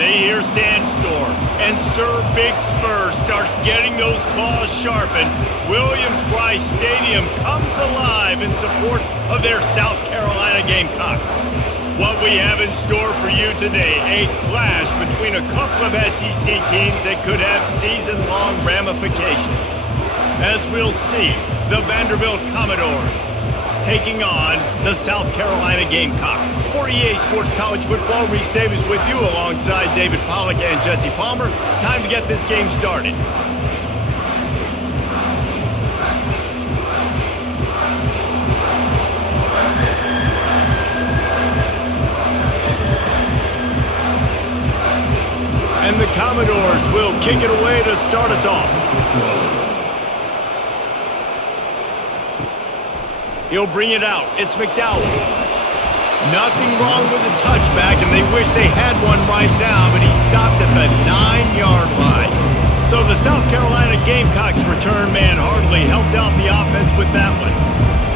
they hear Sandstorm, and Sir Big Spur starts getting those claws sharpened. Williams-Brice Stadium comes alive in support of their South Carolina Gamecocks. What we have in store for you today, a clash between a couple of SEC teams that could have season-long ramifications. As we'll see, the Vanderbilt Commodores taking on the South Carolina Gamecocks. For EA Sports College Football, Reese Davis with you alongside David Pollack and Jesse Palmer. Time to get this game started. And the Commodores will kick it away to start us off. He'll bring it out. It's McDowell. Nothing wrong with the touchback, and they wish they had one right now, but he stopped at the 9-yard line. So the South Carolina Gamecocks return man hardly helped out the offense with that one.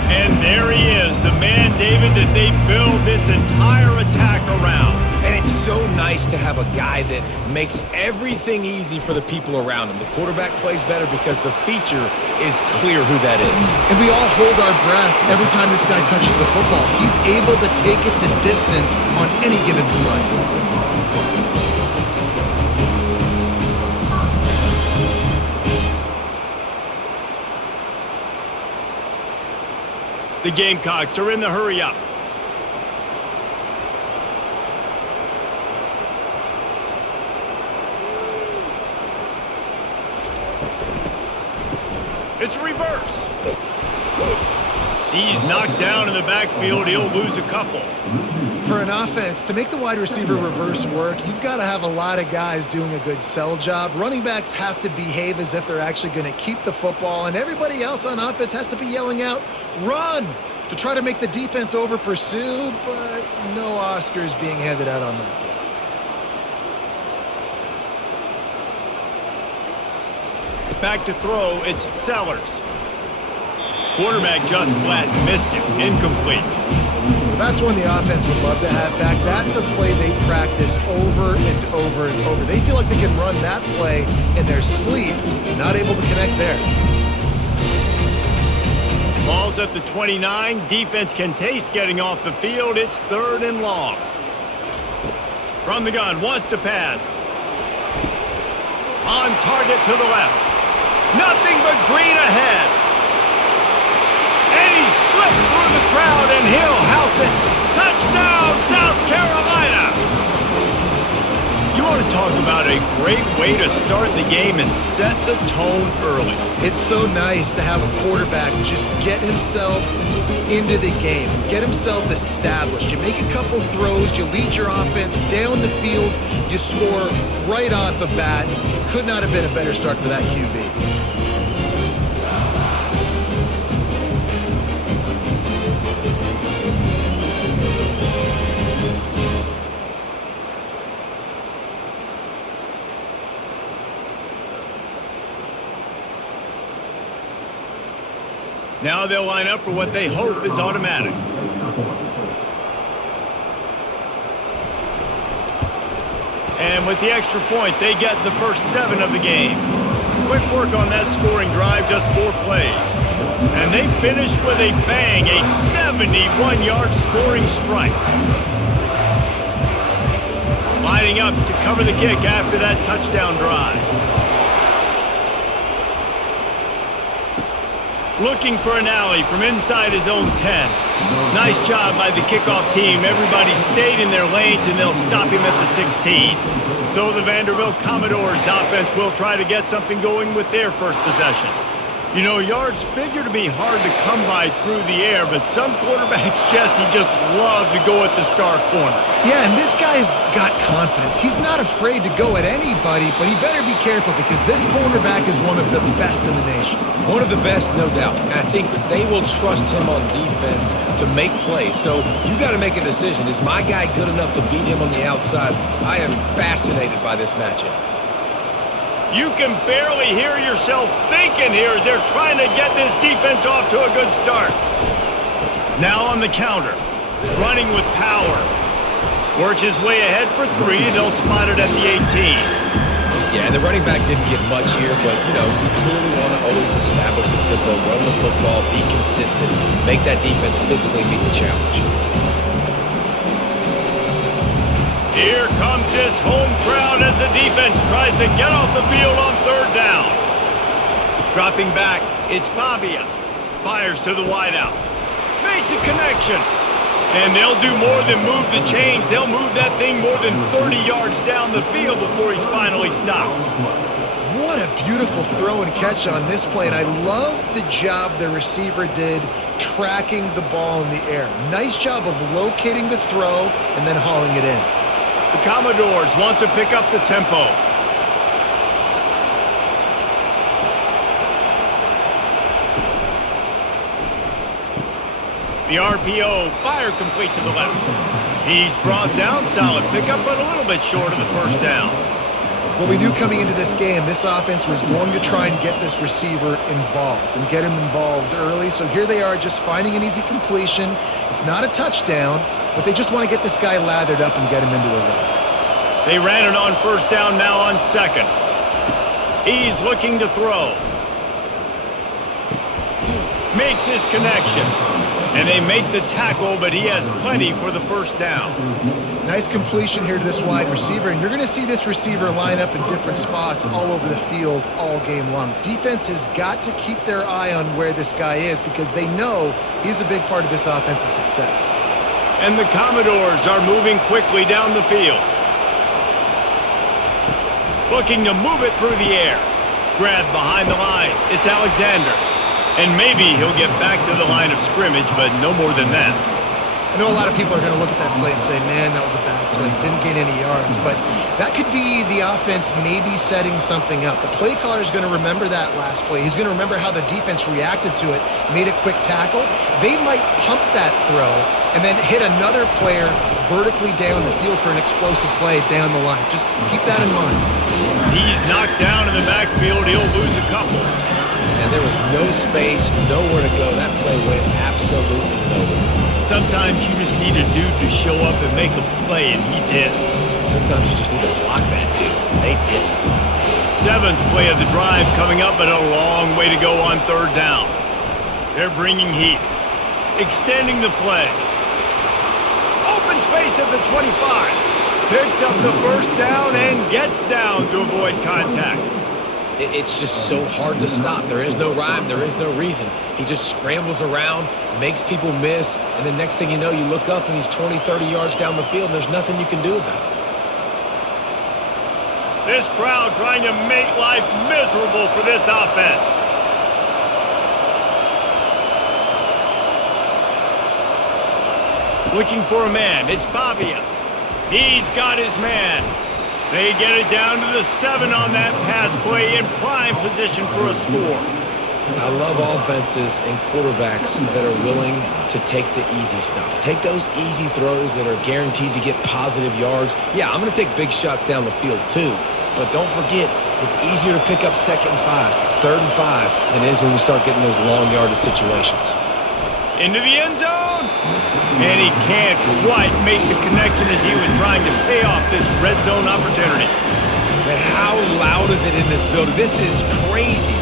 And there he is, the man, David, that they build this entire attack around. And it's so nice to have a guy that makes everything easy for the people around him. The quarterback plays better because the feature is clear who that is. And we all hold our breath every time this guy touches the football. He's able to take it the distance on any given play. The Gamecocks are in the hurry-up. It's reverse. He's knocked down in the backfield. He'll lose a couple. For an offense, to make the wide receiver reverse work, you've got to have a lot of guys doing a good sell job. Running backs have to behave as if they're actually going to keep the football, and everybody else on offense has to be yelling out, "Run!" to try to make the defense over-pursue, but no Oscars being handed out on that play. Back to throw, it's Sellers. Quarterback just flat missed it, incomplete. Well, that's one the offense would love to have back. That's a play they practice over and over and over. They feel like they can run that play in their sleep, not able to connect there. Ball's at the 29. Defense can taste getting off the field. It's 3rd and long. From the gun, wants to pass. On target to the left. Nothing but green ahead. And he slipped through the crowd, and he'll house it. Touchdown, South Carolina! You want to talk about a great way to start the game and set the tone early. It's so nice to have a quarterback just get himself into the game, get himself established. You make a couple throws, you lead your offense down the field, you score right off the bat. Could not have been a better start for that QB. Now they'll line up for what they hope is automatic. And with the extra point, they get the first 7 of the game. Quick work on that scoring drive, just 4 plays. And they finish with a bang, a 71-yard scoring strike. Lining up to cover the kick after that touchdown drive. Looking for an alley from inside his own 10. Nice job by the kickoff team. Everybody stayed in their lanes, and they'll stop him at the 16. So the Vanderbilt Commodores offense will try to get something going with their first possession. You know, yards figure to be hard to come by through the air, but some quarterbacks, Jesse, just love to go at the star corner. Yeah, and this guy's got confidence. He's not afraid to go at anybody, but he better be careful because this cornerback is one of the best in the nation. One of the best, no doubt. And I think they will trust him on defense to make plays. So you got to make a decision. Is my guy good enough to beat him on the outside? I am fascinated by this matchup. You can barely hear yourself thinking here as they're trying to get this defense off to a good start. Now on the counter, running with power. Works his way ahead for 3, and they'll spot it at the 18. Yeah, and the running back didn't get much here, but, you clearly want to always establish the tempo, run the football, be consistent, make that defense physically meet the challenge. Here comes this home crowd as the defense tries to get off the field on 3rd down. Dropping back, it's Pavia. Fires to the wideout. Makes a connection. And they'll do more than move the chains. They'll move that thing more than 30 yards down the field before he's finally stopped. What a beautiful throw and catch on this play. And I love the job the receiver did tracking the ball in the air. Nice job of locating the throw and then hauling it in. The Commodores want to pick up the tempo. The RPO, fire complete to the left. He's brought down, solid pickup, but a little bit short of the 1st down. Well, we knew coming into this game, this offense was going to try and get this receiver involved and get him involved early. So here they are just finding an easy completion. It's not a touchdown, but they just want to get this guy lathered up and get him into a run. They ran it on 1st down, now on 2nd. He's looking to throw. Makes his connection. And they make the tackle, but he has plenty for the 1st down. Nice completion here to this wide receiver, and you're going to see this receiver line up in different spots all over the field all game long. Defense has got to keep their eye on where this guy is because they know he's a big part of this offense's success. And the Commodores are moving quickly down the field. Looking to move it through the air. Grab behind the line. It's Alexander. And maybe he'll get back to the line of scrimmage, but no more than that. I know a lot of people are going to look at that play and say, man, that was a bad play. Didn't gain any yards. But that could be the offense maybe setting something up. The play caller is going to remember that last play. He's going to remember how the defense reacted to it, made a quick tackle. They might pump that throw and then hit another player vertically down the field for an explosive play down the line. Just keep that in mind. He's knocked down in the backfield. He'll lose a couple. And there was no space, nowhere to go. That play went absolutely nowhere. Sometimes you just need a dude to show up and make a play, and he did. Sometimes you just need to block that dude, and they didn't. 7th play of the drive coming up, but a long way to go on 3rd down. They're bringing heat. Extending the play. Open space at the 25. Picks up the 1st down and gets down to avoid contact. It's just so hard to stop. There is no rhyme. There is no reason. He just scrambles around, makes people miss, and the next thing you know, you look up and he's 20, 30 yards down the field, and there's nothing you can do about it. This crowd trying to make life miserable for this offense. Looking for a man. It's Pavia. He's got his man. They get it down to the 7 on that pass play in prime position for a score. I love offenses and quarterbacks that are willing to take the easy stuff. Take those easy throws that are guaranteed to get positive yards. Yeah, I'm going to take big shots down the field too. But don't forget, it's easier to pick up 2nd and 5, 3rd and 5 than it is when we start getting those long yardage situations. Into the end zone. And he can't quite make the connection as he was trying to pay off this red zone opportunity. Man, how loud is it in this building? This is crazy.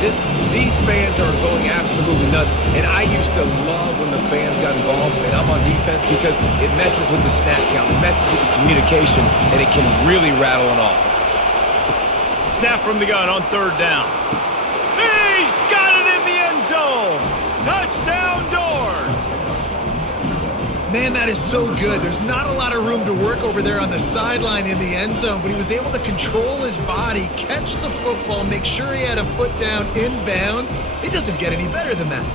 These fans are going absolutely nuts. And I used to love when the fans got involved, and I'm on defense because it messes with the snap count, it messes with the communication, and it can really rattle an offense. Snap from the gun on 3rd down. He's got it in the end zone. Touchdown Doors. Man, that is so good. There's not a lot of room to work over there on the sideline in the end zone, but he was able to control his body, catch the football, make sure he had a foot down inbounds. It doesn't get any better than that.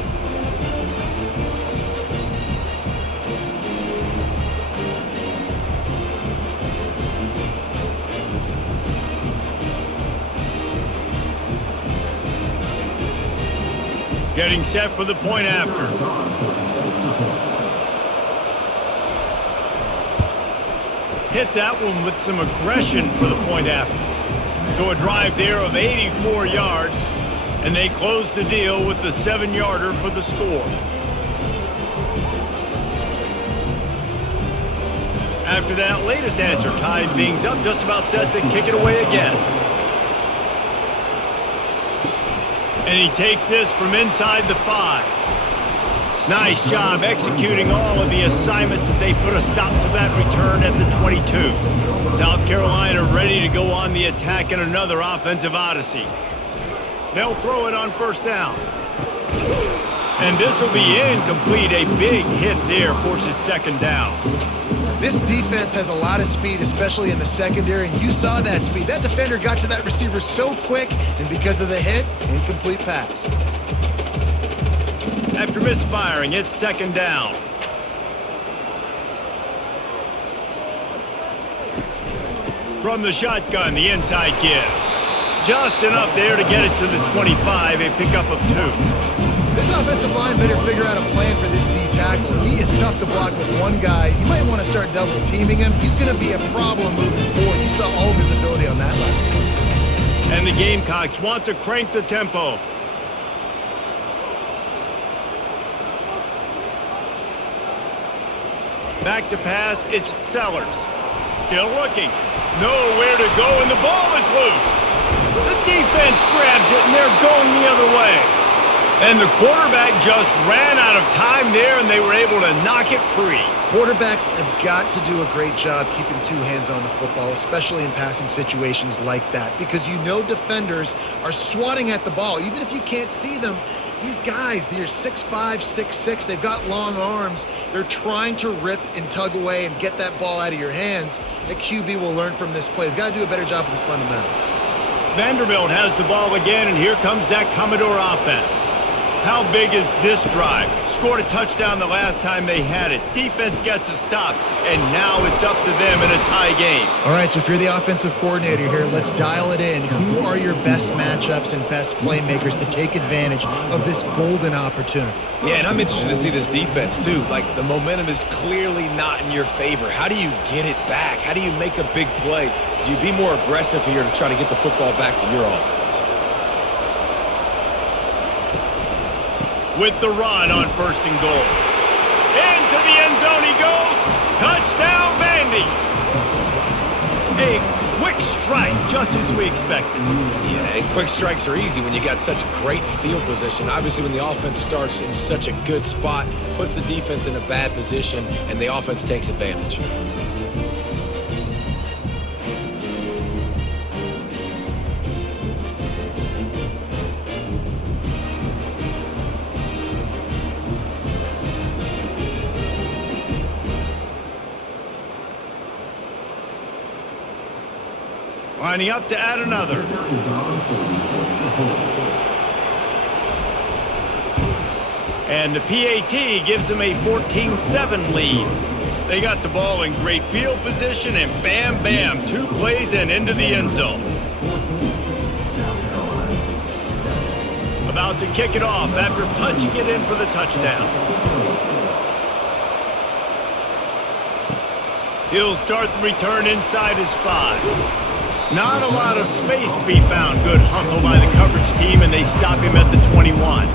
Getting set for the point after. Hit that one with some aggression for the point after. So a drive there of 84 yards, and they close the deal with the 7-yarder for the score. After that latest answer tied things up, just about set to kick it away again. And he takes this from inside the 5. Nice job executing all of the assignments as they put a stop to that return at the 22. South Carolina ready to go on the attack in another offensive odyssey. They'll throw it on first down. And this will be incomplete. A big hit there forces second down. This defense has a lot of speed, especially in the secondary, and you saw that speed. That defender got to that receiver so quick, and because of the hit, incomplete pass. After misfiring, it's second down. From the shotgun, the inside give. Just enough there to get it to the 25, a pickup of 2. This offensive line better figure out a plan for this D tackle. He is tough to block with one guy. You might want to start double teaming him. He's going to be a problem moving forward. You saw all of his ability on that last play. And the Gamecocks want to crank the tempo. Back to pass, it's Sellers. Still looking. Nowhere to go, and the ball is loose. The defense grabs it, and they're going the other way. And the quarterback just ran out of time there, and they were able to knock it free. Quarterbacks have got to do a great job keeping 2 hands on the football, especially in passing situations like that, because you know defenders are swatting at the ball. Even if you can't see them, these guys, they're 6'5", 6'6", they've got long arms. They're trying to rip and tug away and get that ball out of your hands. The QB will learn from this play. He's got to do a better job with his fundamentals. Vanderbilt has the ball again, and here comes that Commodore offense. How big is this drive? Scored a touchdown the last time they had it. Defense gets a stop, and now it's up to them in a tie game. All right, so if you're the offensive coordinator here, let's dial it in. Who are your best matchups and best playmakers to take advantage of this golden opportunity? Yeah, and I'm interested to see this defense, too. Like, the momentum is clearly not in your favor. How do you get it back? How do you make a big play? Do you be more aggressive here to try to get the football back to your offense? With the run on first and goal. Into the end zone he goes. Touchdown, Vandy. A quick strike, just as we expected. Yeah, and quick strikes are easy when you got such great field position. Obviously, when the offense starts in such a good spot, puts the defense in a bad position, and the offense takes advantage. Lining up to add another. And the PAT gives them a 14-7 lead. They got the ball in great field position, and bam, bam, 2 plays and into the end zone. About to kick it off after punching it in for the touchdown. He'll start the return inside his 5. Not a lot of space to be found. Good hustle by the coverage team, and they stop him at the 21.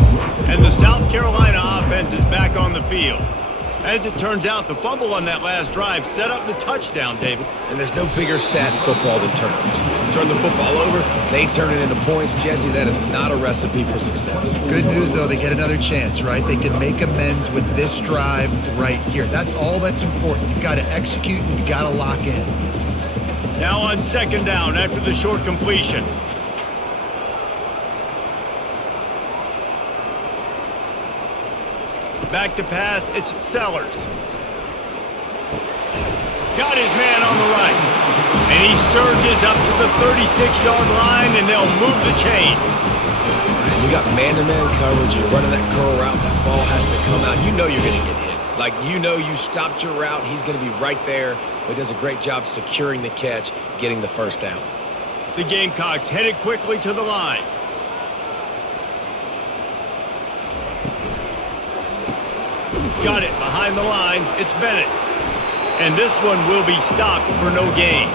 And the South Carolina offense is back on the field. As it turns out, the fumble on that last drive set up the touchdown, David. And there's no bigger stat in football than turnovers. You turn the football over, they turn it into points. Jesse, that is not a recipe for success. Good news, though, they get another chance, right? They can make amends with this drive right here. That's all that's important. You've got to execute, and you've got to lock in. Now on second down after the short completion. Back to pass, it's Sellers. Got his man on the right. And he surges up to the 36-yard line, and they'll move the chain. You got man-to-man coverage. You're running that curl route. That ball has to come out. You know you're going to get hit. Like, you know you stopped your route. He's going to be right there. But he does a great job securing the catch, getting the first down. The Gamecocks headed quickly to the line. Got it behind the line. It's Bennett. And this one will be stopped for no gain.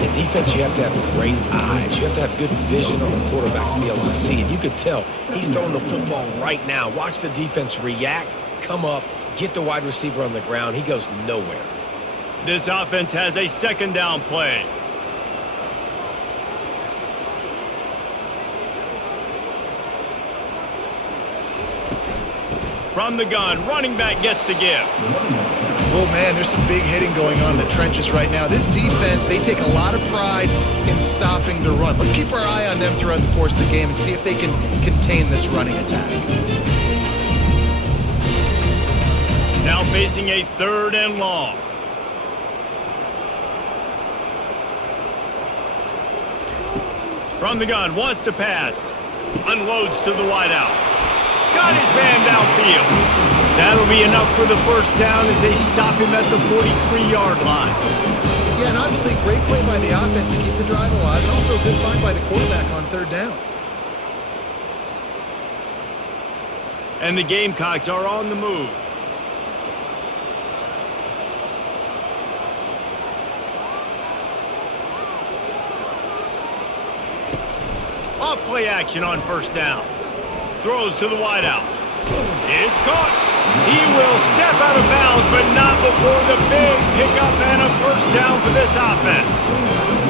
In defense, you have to have great eyes. You have to have good vision on the quarterback to be able to see it. You could tell he's throwing the football right now. Watch the defense react, come up, get the wide receiver on the ground. He goes nowhere. This offense has a second down play. From the gun, running back gets to give. Oh, man, there's some big hitting going on in the trenches right now. This defense, they take a lot of pride in stopping the run. Let's keep our eye on them throughout the course of the game and see if they can contain this running attack. Now facing a 3rd and long. From the gun, wants to pass. Unloads to the wideout. Got his man downfield. That'll be enough for the first down as they stop him at the 43-yard line. Yeah, and obviously great play by the offense to keep the drive alive, and also a good find by the quarterback on 3rd down. And the Gamecocks are on the move. Off play action on 1st down. Throws to the wideout. It's caught. He will step out of bounds, but not before the big pickup and a 1st down for this offense.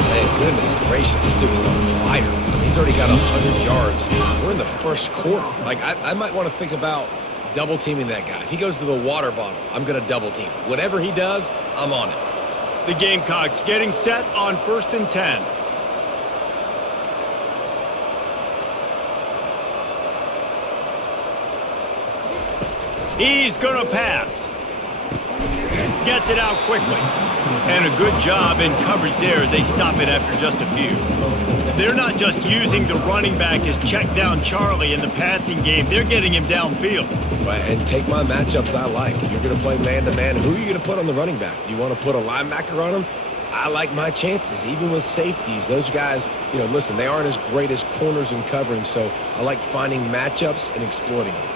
Man, goodness gracious, this dude is on fire. I mean, he's already got 100 yards. We're in the 1st quarter. Like, I might want to think about double teaming that guy. If he goes to the water bottle, I'm going to double team. Whatever he does, I'm on it. The Gamecocks getting set on 1st and 10. He's going to pass. Gets it out quickly. And a good job in coverage there as they stop it after just a few. They're not just using the running back as check down Charlie in the passing game. They're getting him downfield. Right, and take my matchups I like. If you're going to play man-to-man, who are you going to put on the running back? You want to put a linebacker on him? I like my chances, even with safeties. Those guys, listen, they aren't as great as corners and covering, so I like finding matchups and exploiting them.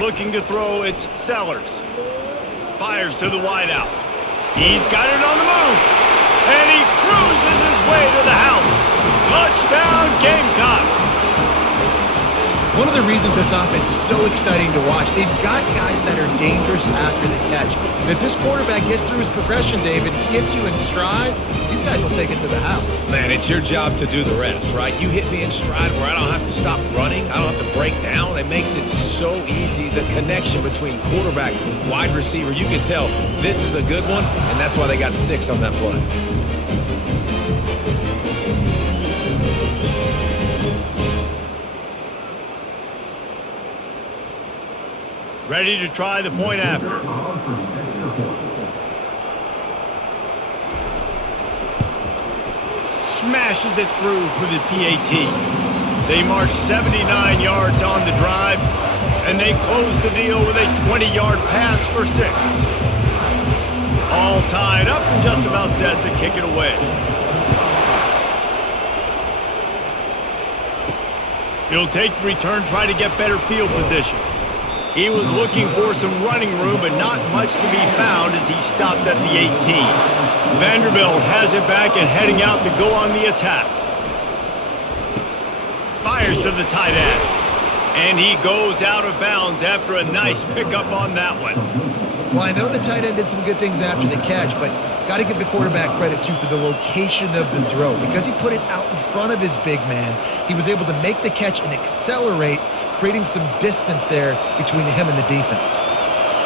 Looking to throw, it's Sellers. Fires to the wideout. He's got it on the move. And he cruises his way to the house. Touchdown, Gamecocks. One of the reasons this offense is so exciting to watch, they've got guys that are dangerous after the catch. And if this quarterback gets through his progression, David, hits you in stride, these guys will take it to the house. Man, it's your job to do the rest, right? You hit me in stride where I don't have to stop running. I don't have to break down. It makes it so easy. The connection between quarterback, wide receiver, you can tell this is a good one, and that's why they got 6 on that play. Ready to try the point after. Smashes it through for the PAT. They march 79 yards on the drive, and they close the deal with a 20-yard pass for 6. All tied up and just about set to kick it away. He'll take the return, try to get better field position. He was looking for some running room, but not much to be found as he stopped at the 18. Vanderbilt has it back and heading out to go on the attack. Fires to the tight end. And he goes out of bounds after a nice pickup on that one. Well, I know the tight end did some good things after the catch, but got to give the quarterback credit, too, for the location of the throw. Because he put it out in front of his big man, he was able to make the catch and accelerate, creating some distance there between him and the defense.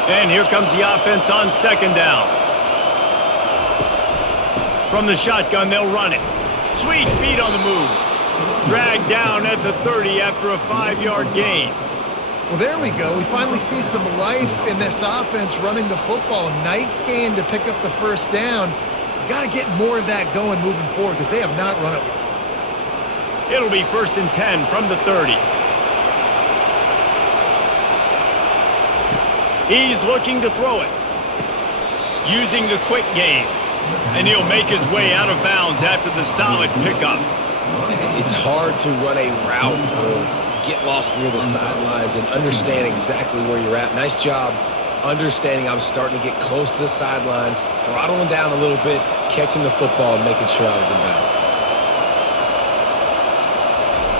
And here comes the offense on 2nd down. From the shotgun, they'll run it. Sweet feet on the move. Dragged down at the 30 after a 5-yard gain. Well, there we go. We finally see some life in this offense running the football. Nice gain to pick up the 1st down. Got to get more of that going moving forward because they have not run it well. It'll be 1st and 10 from the 30. He's looking to throw it. Using the quick game. And he'll make his way out of bounds after the solid pickup. It's hard to run a route or get lost near the sidelines and understand exactly where you're at. Nice job understanding I'm starting to get close to the sidelines, throttling down a little bit, catching the football and making sure I was in bounds.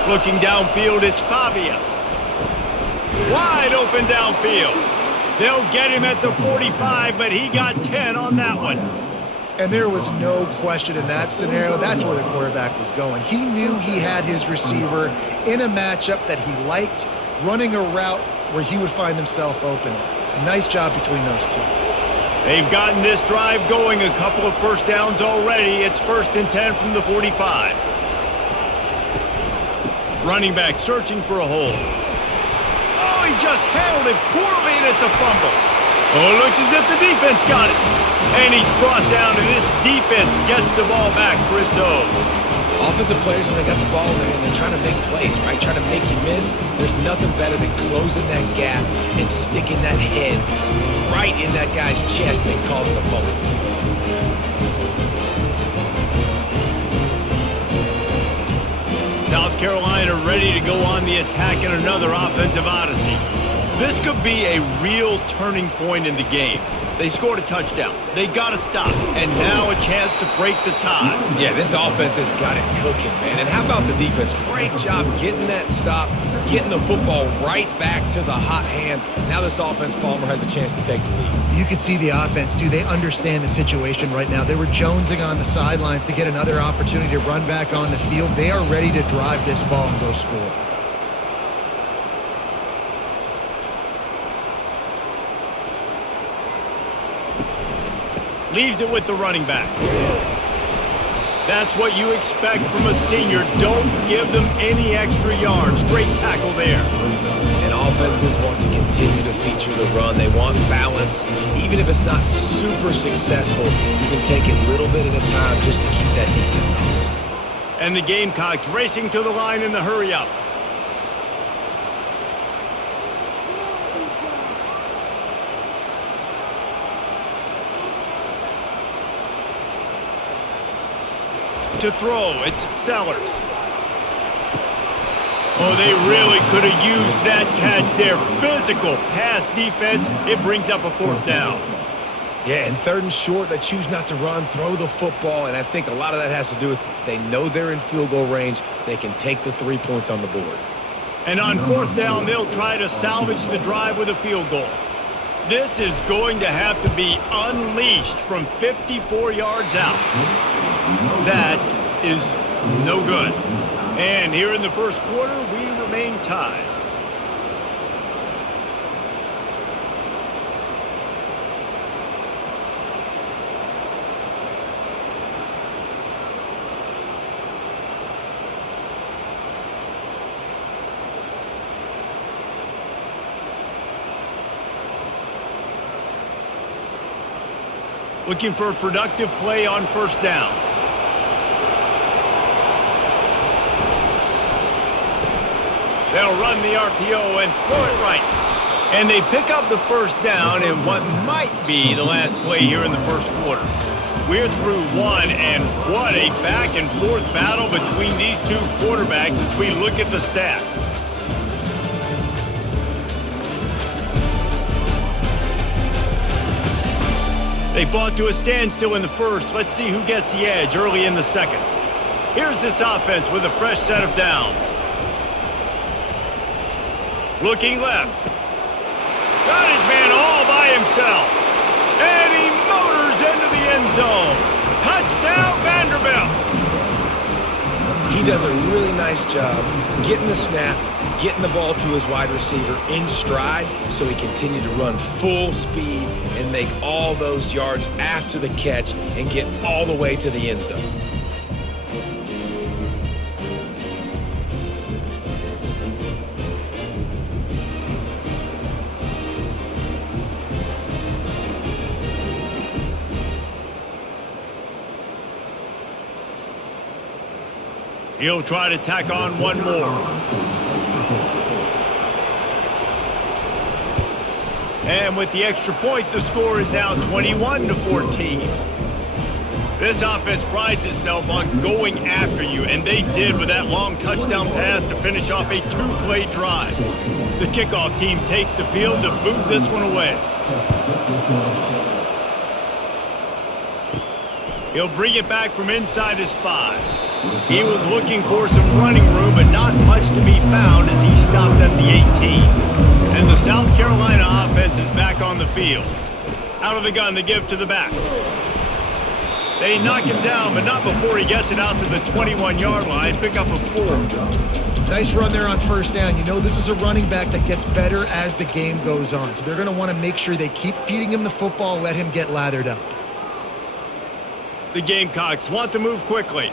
Looking downfield, it's Pavia. Wide open downfield. They'll get him at the 45, but he got 10 on that one. And there was no question in that scenario. That's where the quarterback was going. He knew he had his receiver in a matchup that he liked, running a route where he would find himself open. Nice job between those two. They've gotten this drive going, a couple of first downs already. It's 1st and 10 from the 45. Running back searching for a hole. Oh, he just handled it poorly, and it's a fumble. Oh, it looks as if the defense got it. And he's brought down, and this defense gets the ball back for its own. Offensive players, when they got the ball there and they're trying to make plays, right, trying to make you miss, there's nothing better than closing that gap and sticking that head right in that guy's chest and causing a fumble. South Carolina ready to go on the attack in another offensive odyssey. This could be a real turning point in the game. They scored a touchdown. They got to stop. And now a chance to break the tie. Yeah, this offense has got it cooking, man. And how about the defense? Great job getting that stop, getting the football right back to the hot hand. Now this offense, Palmer, has a chance to take the lead. You can see the offense, too. They understand the situation right now. They were jonesing on the sidelines to get another opportunity to run back on the field. They are ready to drive this ball and go score. Leaves it with the running back. That's what you expect from a senior. Don't give them any extra yards. Great tackle there. And offenses want to continue to feature the run. They want balance. Even if it's not super successful, you can take it little bit at a time just to keep that defense honest. And the Gamecocks racing to the line in the hurry-up. To throw, it's Sellers. Oh, they really could have used that catch there. Physical pass defense. It brings up a 4th down. Yeah, and 3rd and short, they choose not to run, throw the football, and I think a lot of that has to do with they know they're in field goal range. They can take the 3 points on the board. And on 4th down, they'll try to salvage the drive with a field goal. This is going to have to be unleashed from 54 yards out. That is no good. And here in the first quarter, we remain tied. Looking for a productive play on 1st down. They'll run the RPO and throw it right. And they pick up the 1st down in what might be the last play here in the first quarter. We're through one, and what a back-and-forth battle between these two quarterbacks as we look at the stats. They fought to a standstill in the first. Let's see who gets the edge early in the second. Here's this offense with a fresh set of downs. Looking left. Got his man all by himself. And he motors into the end zone. Touchdown, Vanderbilt. He does a really nice job getting the snap, getting the ball to his wide receiver in stride so he continued to run full speed and make all those yards after the catch and get all the way to the end zone. He'll try to tack on one more. And with the extra point, the score is now 21-14. This offense prides itself on going after you, and they did with that long touchdown pass to finish off a 2-play drive. The kickoff team takes the field to boot this one away. He'll bring it back from inside his 5. He was looking for some running room, but not much to be found as he stopped at the 18. And the South Carolina offense is back on the field. Out of the gun to give to the back. They knock him down, but not before he gets it out to the 21-yard line. Pick up a 4. Nice run there on first down. You know, this is a running back that gets better as the game goes on. So they're going to want to make sure they keep feeding him the football, let him get lathered up. The Gamecocks want to move quickly.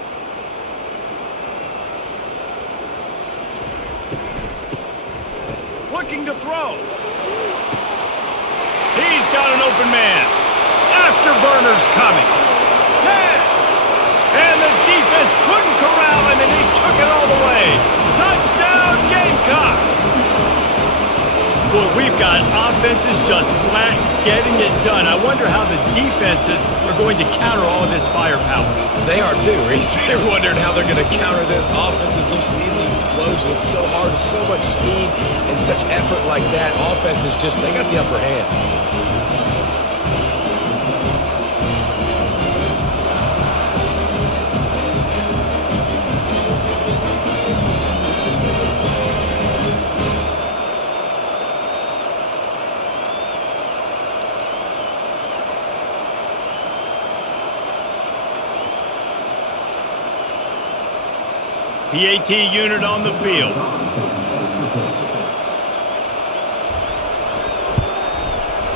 Looking to throw. He's got an open man. Afterburner's coming. 10. And the defense couldn't corral him, and he took it all the way. Touchdown, Gamecocks! Well, we've got offenses just flat getting it done. I wonder how the defenses are going to counter all of this firepower. They are too, Reese. They're wondering how they're going to counter this offense. As you've seen the explosion, it's so hard, so much speed, and such effort like that. Offenses just, they got the upper hand. PAT unit on the field.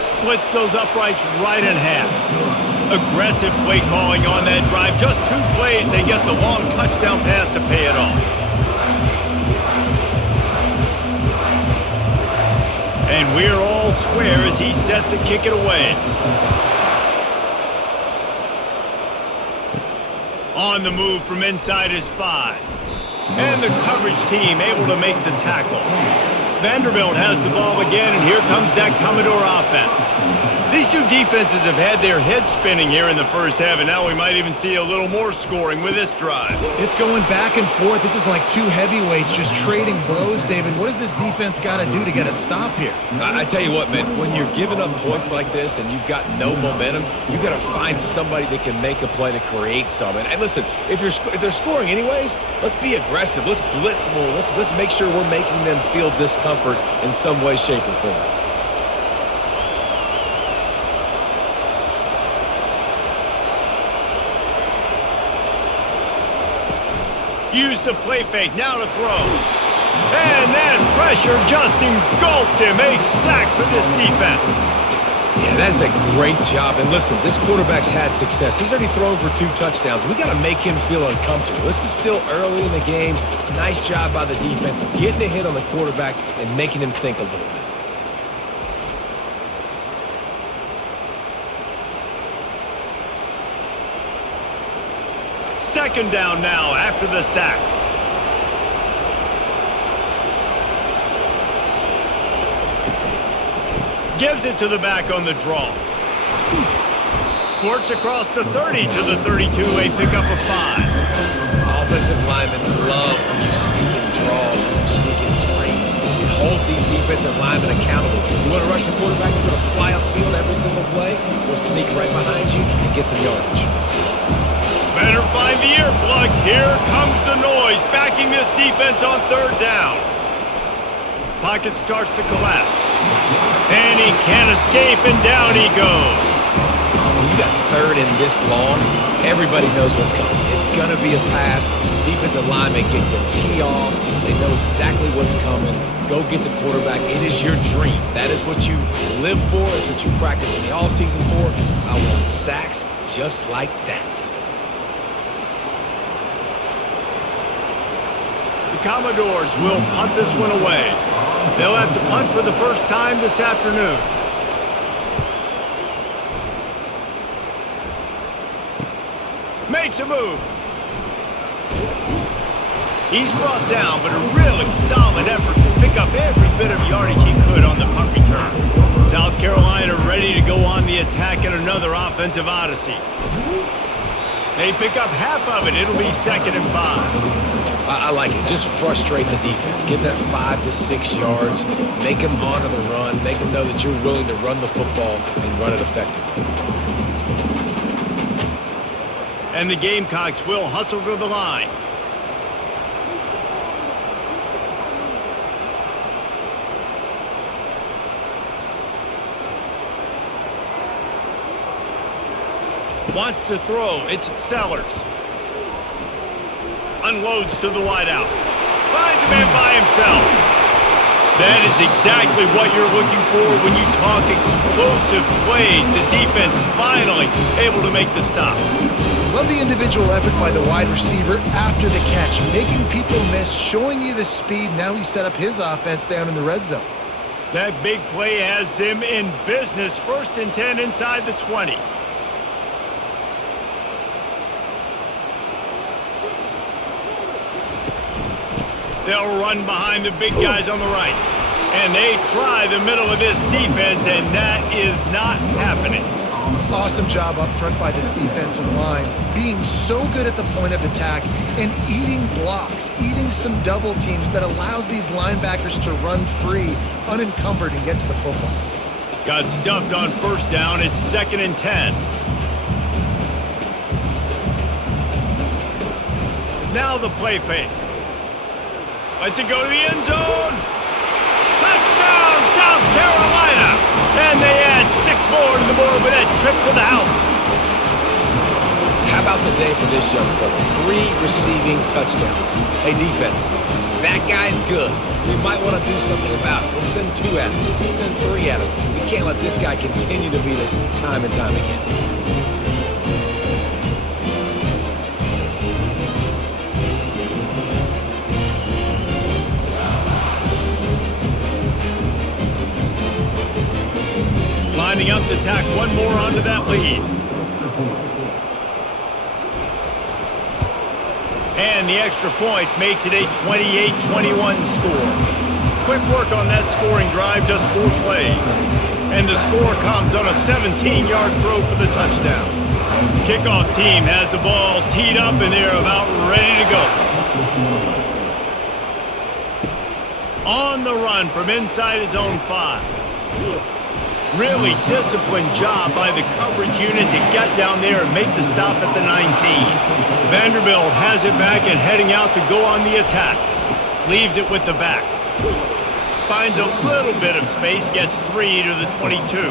Splits those uprights right in half. Aggressive play calling on that drive. Just 2 plays, they get the long touchdown pass to pay it off. And we're all square as he's set to kick it away. On the move from inside his 5. And the coverage team able to make the tackle. Vanderbilt has the ball again, and here comes that Commodore offense. These two defenses have had their heads spinning here in the first half, and now we might even see a little more scoring with this drive. It's going back and forth. This is like two heavyweights just trading blows, David. What does this defense got to do to get a stop here? I tell you what, man, when you're giving up points like this and you've got no momentum, you got to find somebody that can make a play to create some. And listen, if they're scoring anyways, let's be aggressive. Let's blitz more. Let's make sure we're making them feel discomfort in some way, shape, or form. Use the play fake, now to throw. And that pressure just engulfed him. A sack for this defense. Yeah, that's a great job. And listen, this quarterback's had success. He's already thrown for 2 touchdowns. We got to make him feel uncomfortable. This is still early in the game. Nice job by the defense getting a hit on the quarterback and making him think a little bit. Second down now after the sack. Gives it to the back on the draw. Squirts across the 30 to the 32, a pickup of 5. Offensive linemen love when you sneak in draws, when you sneak in screens. It holds these defensive linemen accountable. You want to rush the quarterback, you're going to fly upfield every single play. We'll sneak right behind you and get some yardage. Better find the earplugs. Here comes the noise, backing this defense on third down. Pocket starts to collapse. And he can't escape, and down he goes. When you got third and this long, everybody knows what's coming. It's going to be a pass. Defensive linemen get to tee off. They know exactly what's coming. Go get the quarterback. It is your dream. That is what you live for. It's what you practice in the offseason for. I want sacks just like that. The Commodores will punt this one away. They'll have to punt for the first time this afternoon. Makes a move. He's brought down, but a really solid effort to pick up every bit of yardage he could on the punt return. South Carolina ready to go on the attack in another offensive odyssey. They pick up half of it. It'll be 2nd and 5. I like it. Just frustrate the defense. Get that 5 to 6 yards. Make them honor the run. Make them know that you're willing to run the football and run it effectively. And the Gamecocks will hustle to the line. Wants to throw. It's Sellers. Unloads to the wideout. Finds a man by himself. That is exactly what you're looking for when you talk explosive plays. The defense finally able to make the stop. Love the individual effort by the wide receiver after the catch, making people miss, showing you the speed. Now he set up his offense down in the red zone. That big play has them in business. 1st and 10 inside the 20. They'll run behind the big guys on the right. And they try the middle of this defense, and that is not happening. Awesome job up front by this defensive line, being so good at the point of attack and eating blocks, eating some double teams that allows these linebackers to run free, unencumbered, and get to the football. Got stuffed on 1st down. It's 2nd and 10. Now the play fake. Lets it go to the end zone. Touchdown, South Carolina! And they add 6 more to the board with that trip to the house. How about the day for this young fella? 3 receiving touchdowns. Hey, defense, that guy's good. We might want to do something about it. We'll send 2 at him. We'll send 3 at him. We can't let this guy continue to beat us time and time again. Lining up to tack 1 more onto that lead. And the extra point makes it a 28-21 score. Quick work on that scoring drive, just 4 plays. And the score comes on a 17-yard throw for the touchdown. Kickoff team has the ball teed up and they're about ready to go. On the run from inside his own 5. Really disciplined job by the coverage unit to get down there and make the stop at the 19. Vanderbilt has it back and heading out to go on the attack. Leaves it with the back. Finds a little bit of space, gets 3 to the 22.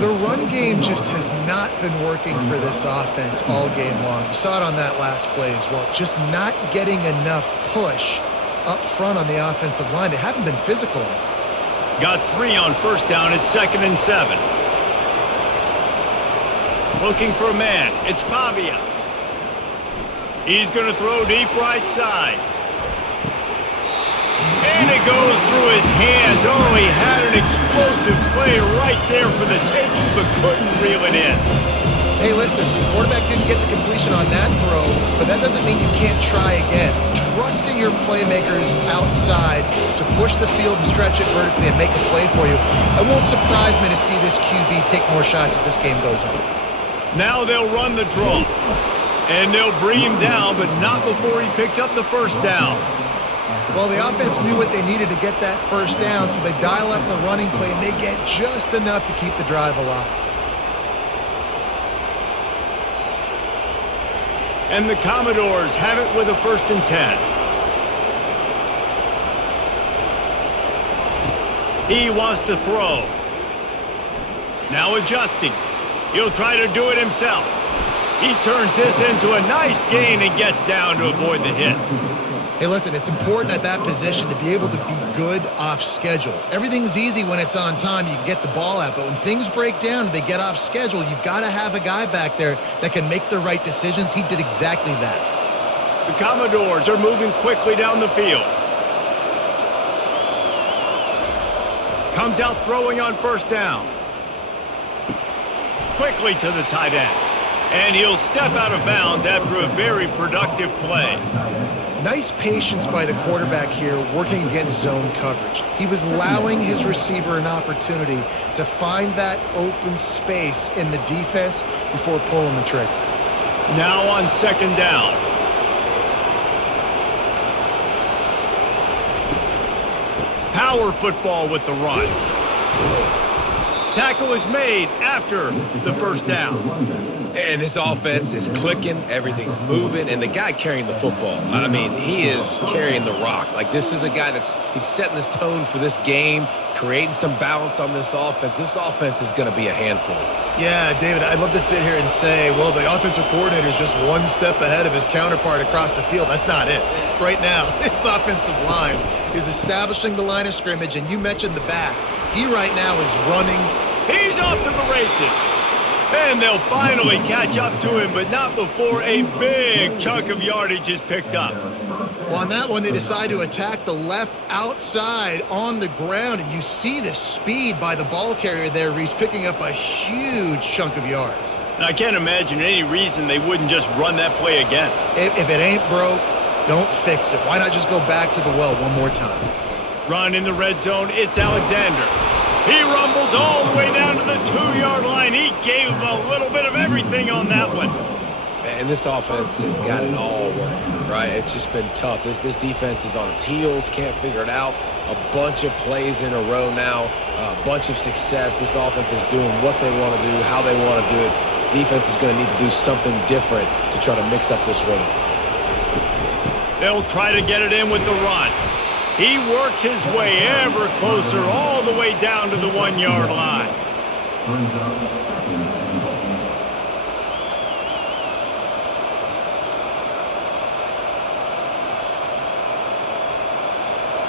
The run game just has not been working for this offense all game long. You saw it on that last play as well. Just not getting enough push up front on the offensive line. They haven't been physical enough. Got 3 on 1st down. It's 2nd and 7. Looking for a man. It's Pavia. He's going to throw deep right side. And it goes through his hands. Oh, he had an explosive play right there for the taking, but couldn't reel it in. Hey, listen, the quarterback didn't get the completion on that throw, but that doesn't mean you can't try again. Trust in your playmakers outside to push the field and stretch it vertically and make a play for you. It won't surprise me to see this QB take more shots as this game goes on. Now they'll run the draw. And they'll bring him down, but not before he picks up the 1st down. Well, the offense knew what they needed to get that 1st down, so they dial up the running play, and they get just enough to keep the drive alive. And the Commodores have it with a 1st and 10. He wants to throw. Now adjusting. He'll try to do it himself. He turns this into a nice gain and gets down to avoid the hit. Hey, listen, it's important at that position to be able to be good off schedule. Everything's easy when it's on time. You can get the ball out. But when things break down and they get off schedule, you've got to have a guy back there that can make the right decisions. He did exactly that. The Commodores are moving quickly down the field. Comes out throwing on 1st down. Quickly to the tight end. And he'll step out of bounds after a very productive play. Nice patience by the quarterback here working against zone coverage. He was allowing his receiver an opportunity to find that open space in the defense before pulling the trigger. Now on 2nd down. Power football with the run. Tackle is made after the first down. And this offense is clicking, everything's moving, and the guy carrying the football, I mean, he is carrying the rock. Like, this is a guy he's setting this tone for this game, creating some balance on this offense. This offense is going to be a handful. Yeah, David, I'd love to sit here and say, well, the offensive coordinator is just one step ahead of his counterpart across the field. That's not it. Right now, his offensive line is establishing the line of scrimmage, and you mentioned the back. He right now is running. He's off to the races. And they'll finally catch up to him, but not before a big chunk of yardage is picked up. Well, on that one, they decide to attack the left outside on the ground, and you see the speed by the ball carrier there, Reese, picking up a huge chunk of yards. And I can't imagine any reason they wouldn't just run that play again. If it ain't broke, don't fix it. Why not just go back to the well one more time? Run in the red zone, it's Alexander. He rumbles all the way down to the 2-yard line. He gave him a little bit of everything on that one. And this offense has got it all working, right? It's just been tough. This defense is on its heels, can't figure it out. A bunch of plays in a row now, a bunch of success. This offense is doing what they want to do, how they want to do it. Defense is going to need to do something different to try to mix up this rhythm. They'll try to get it in with the run. He works his way ever closer all the way down to the 1-yard line.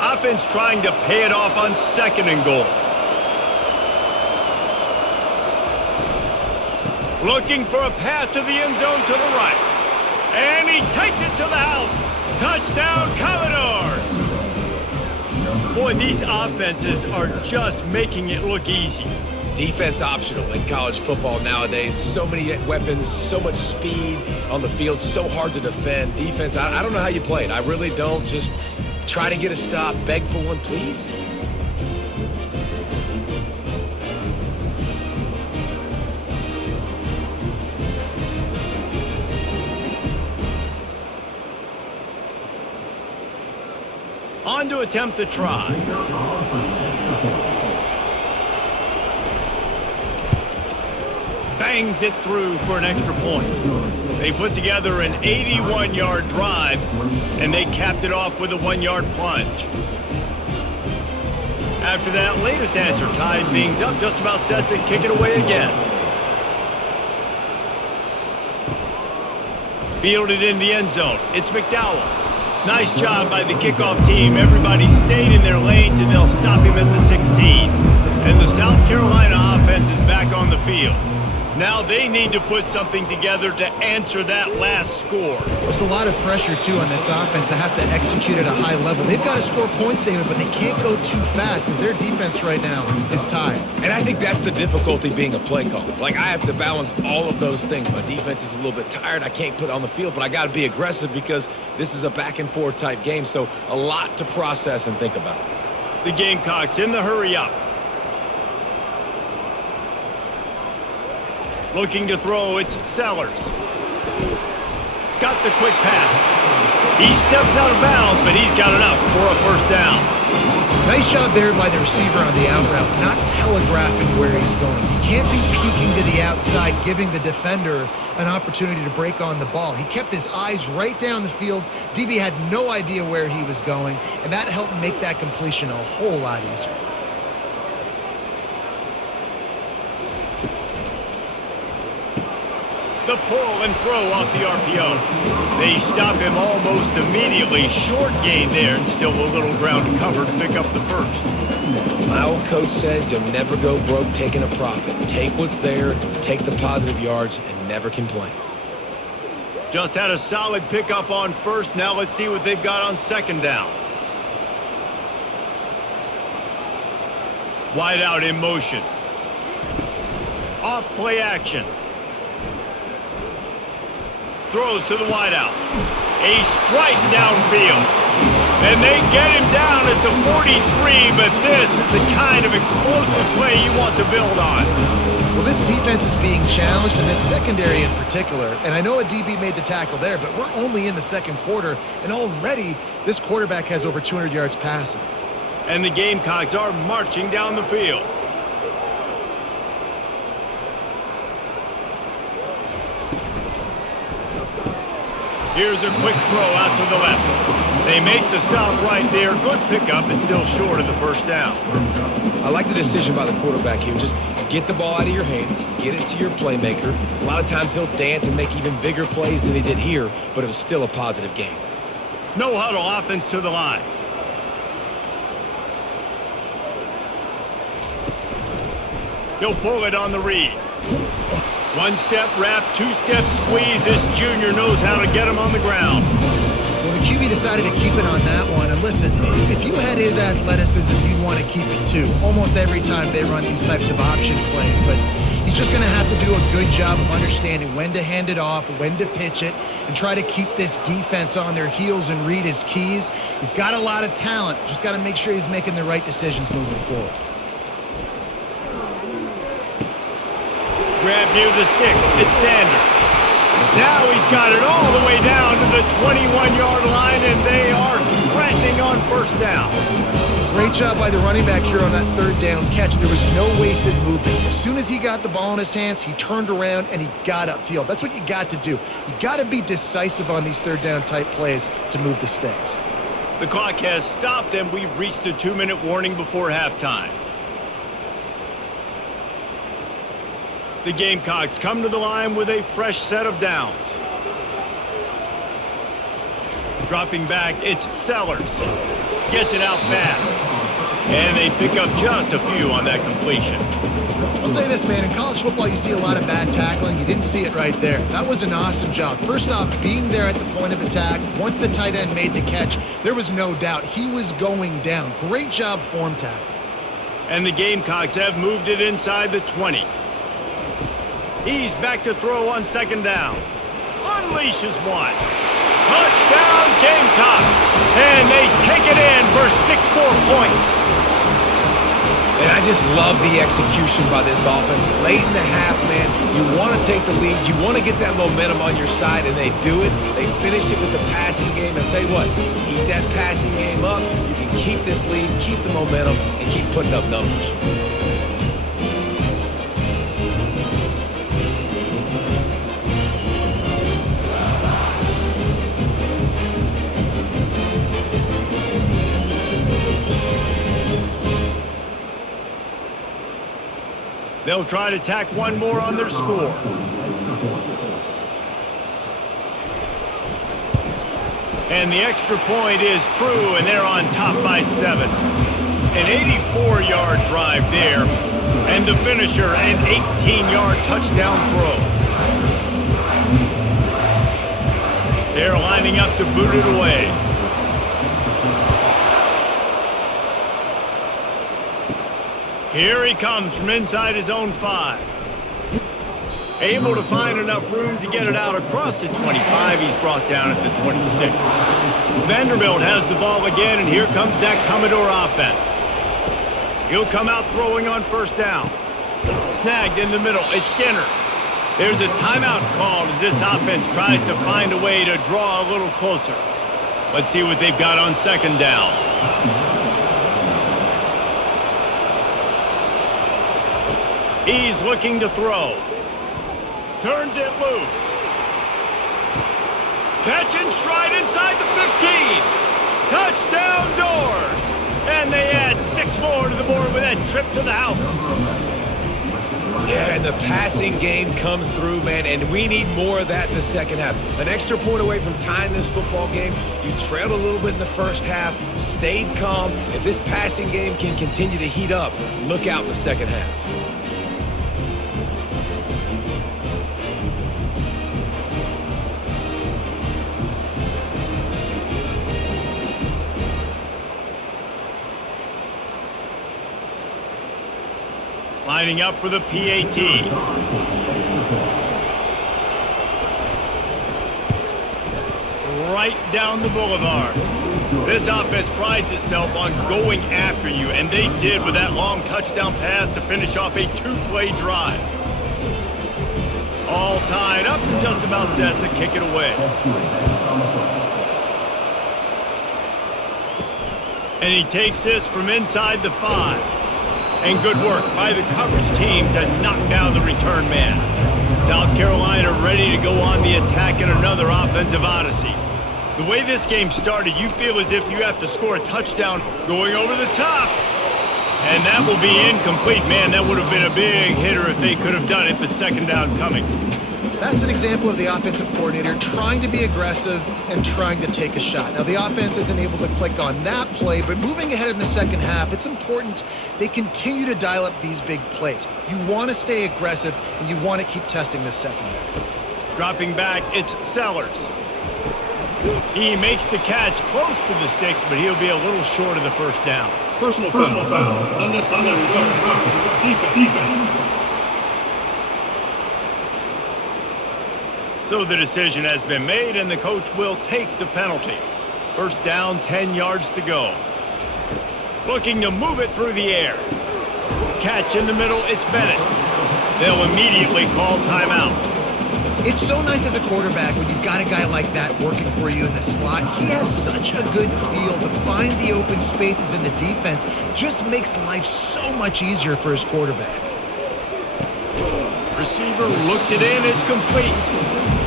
Offense trying to pay it off on 2nd and goal. Looking for a path to the end zone to the right. And he takes it to the house. Touchdown, Commodores! Boy, these offenses are just making it look easy. Defense optional in college football nowadays. So many weapons, so much speed on the field, so hard to defend. Defense, I don't know how you play it. I really don't. Just try to get a stop, beg for one, please. On to attempt the try. Bangs it through for an extra point. They put together an 81-yard drive, and they capped it off with a 1-yard plunge. After that latest answer tied things up, just about set to kick it away again. Fielded in the end zone. It's McDowell. Nice job by the kickoff team. Everybody stayed in their lanes, and they'll stop him at the 16. And the South Carolina offense is back on the field. Now they need to put something together to answer that last score. There's a lot of pressure, too, on this offense to have to execute at a high level. They've got to score points, David, but they can't go too fast because their defense right now is tired. And I think that's the difficulty being a play caller. Like, I have to balance all of those things. My defense is a little bit tired. I can't put it on the field, but I got to be aggressive because this is a back-and-forth type game, so a lot to process and think about. The Gamecocks in the hurry-up. Looking to throw, it's Sellers. Got the quick pass. He steps out of bounds, but he's got enough for a first down. Nice job there by the receiver on the out route, not telegraphing where he's going. He can't be peeking to the outside, giving the defender an opportunity to break on the ball. He kept his eyes right down the field. DB had no idea where he was going, and that helped make that completion a whole lot easier. The pull and throw off the RPO. They stop him almost immediately. Short gain there and still a little ground to cover to pick up the first. My old coach said you'll never go broke taking a profit. Take what's there, take the positive yards, and never complain. Just had a solid pickup on first. Now let's see what they've got on 2nd down. Wide out in motion. Off play action. Throws to the wideout. A strike downfield. And they get him down at the 43, but this is the kind of explosive play you want to build on. Well, this defense is being challenged, and this secondary in particular. And I know a DB made the tackle there, but we're only in the 2nd quarter, and already this quarterback has over 200 yards passing. And the Gamecocks are marching down the field. Here's a quick throw out to the left. They make the stop right there. Good pickup. It's still short of the first down. I like the decision by the quarterback here. Just get the ball out of your hands, get it to your playmaker. A lot of times he'll dance and make even bigger plays than he did here, but it was still a positive game. No huddle offense to the line. He'll pull it on the read. One-step wrap, two-step squeeze. This junior knows how to get him on the ground. Well, the QB decided to keep it on that one. And listen, if you had his athleticism, you'd want to keep it too. Almost every time they run these types of option plays. But he's just going to have to do a good job of understanding when to hand it off, when to pitch it, and try to keep this defense on their heels and read his keys. He's got a lot of talent. Just got to make sure he's making the right decisions moving forward. Grab near the sticks. It's Sanders. Now he's got it all the way down to the 21-yard line, and they are threatening on first down. Great job by the running back here on that third down catch. There was no wasted movement. As soon as he got the ball in his hands, he turned around and he got upfield. That's what you got to do. You got to be decisive on these third down type plays to move the sticks. The clock has stopped, and we've reached the 2-minute warning before halftime. The Gamecocks come to the line with a fresh set of downs. Dropping back, it's Sellers. Gets it out fast. And they pick up just a few on that completion. I'll say this, man. In college football, you see a lot of bad tackling. You didn't see it right there. That was an awesome job. First off, being there at the point of attack. Once the tight end made the catch, there was no doubt he was going down. Great job form tackle. And the Gamecocks have moved it inside the 20. He's back to throw on second down. Unleashes one. Touchdown Gamecocks. And they take it in for 6 more points. And I just love the execution by this offense. Late in the half, man, you want to take the lead. You want to get that momentum on your side, and they do it. They finish it with the passing game. I'll tell you what, keep that passing game up. You can keep this lead, keep the momentum, and keep putting up numbers. They'll try to tack one more on their score. And the extra point is true, and they're on top by 7. An 84-yard drive there, and the finisher, an 18-yard touchdown throw. They're lining up to boot it away. Here he comes from inside his own 5. Able to find enough room to get it out across the 25. He's brought down at the 26. Vanderbilt has the ball again, and here comes that Commodore offense. He'll come out throwing on first down. Snagged in the middle. It's Skinner. There's a timeout called as this offense tries to find a way to draw a little closer. Let's see what they've got on second down. He's looking to throw. Turns it loose. Catch and stride inside the 15. Touchdown Doors. And they add 6 more to the board with that trip to the house. Yeah, and the passing game comes through, man, and we need more of that in the second half. An extra point away from tying this football game. You trailed a little bit in the first half, stayed calm. If this passing game can continue to heat up, look out in the second half. Lining up for the PAT. Right down the boulevard. This offense prides itself on going after you, and they did with that long touchdown pass to finish off a 2-play drive. All tied up and just about set to kick it away. And he takes this from inside the 5. And good work by the coverage team to knock down the return man. South Carolina ready to go on the attack in another offensive odyssey. The way this game started, you feel as if you have to score a touchdown going over the top. And that will be incomplete. Man, that would have been a big hitter if they could have done it, but second down coming. That's an example of the offensive coordinator trying to be aggressive and trying to take a shot. Now, the offense isn't able to click on that play, but moving ahead in the second half, it's important they continue to dial up these big plays. You want to stay aggressive, and you want to keep testing this secondary. Dropping back, it's Sellers. He makes the catch close to the sticks, but he'll be a little short of the first down. Personal foul. Unnecessary defense. So the decision has been made, and the coach will take the penalty. First down, 10 yards to go. Looking to move it through the air. Catch in the middle, it's Bennett. They'll immediately call timeout. It's so nice as a quarterback when you've got a guy like that working for you in the slot. He has such a good feel to find the open spaces in the defense. Just makes life so much easier for his quarterback. Receiver looks it in, it's complete.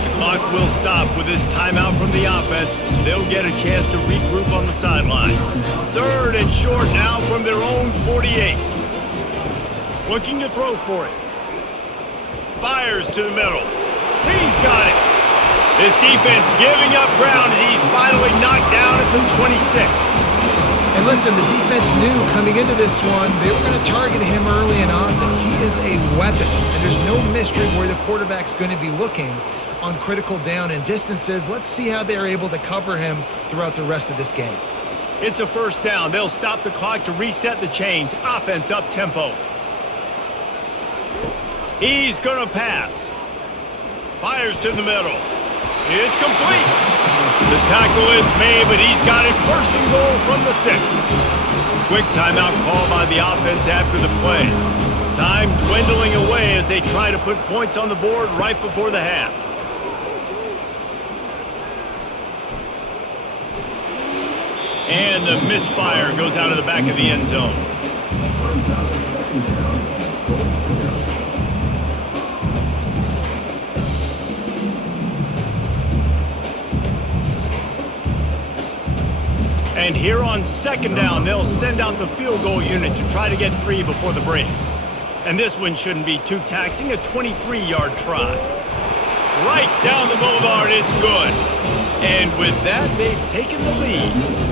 The clock will stop with this timeout from the offense. They'll get a chance to regroup on the sideline. Third and short now from their own 48. Looking to throw for it. Fires to the middle. He's got it. This defense giving up ground as he's finally knocked down at the 26. And listen, the defense knew coming into this one, they were going to target him early and often. He is a weapon, and there's no mystery where the quarterback's going to be looking on critical down and distances. Let's see how they're able to cover him throughout the rest of this game. It's a first down. They'll stop the clock to reset the chains. Offense up tempo. He's going to pass. Fires to the middle. It's complete. The tackle is made, but he's got it first and goal from the 6. Quick timeout call by the offense after the play. Time dwindling away as they try to put points on the board right before the half. And the misfire goes out of the back of the end zone. And here on second down, they'll send out the field goal unit to try to get 3 before the break. And this one shouldn't be too taxing, a 23-yard try. Right down the boulevard, it's good. And with that, they've taken the lead.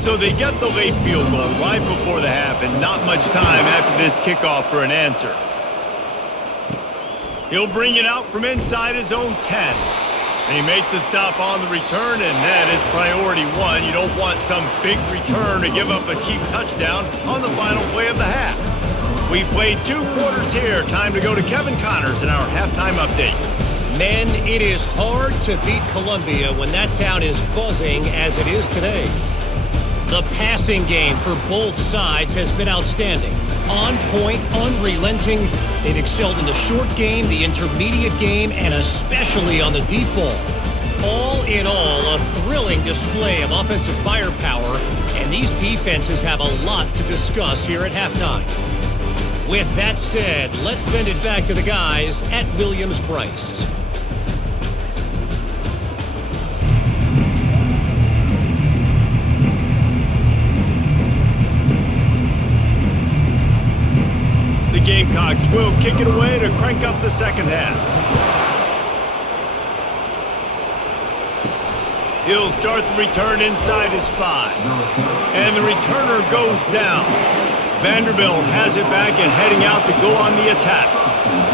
So they get the late field goal right before the half, and not much time after this kickoff for an answer. He'll bring it out from inside his own 10. They make the stop on the return, and that is priority 1. You don't want some big return to give up a cheap touchdown on the final play of the half. We've played 2 quarters here. Time to go to Kevin Connors in our halftime update. Men, it is hard to beat Columbia when that town is buzzing as it is today. The passing game for both sides has been outstanding. On point, unrelenting. They've excelled in the short game, the intermediate game, and especially on the deep ball. All in all, a thrilling display of offensive firepower, and these defenses have a lot to discuss here at halftime. With that said, let's send it back to the guys at Williams-Brice. The Gamecocks will kick it away to crank up the second half. He'll start the return inside his 5. And the returner goes down. Vanderbilt has it back and heading out to go on the attack.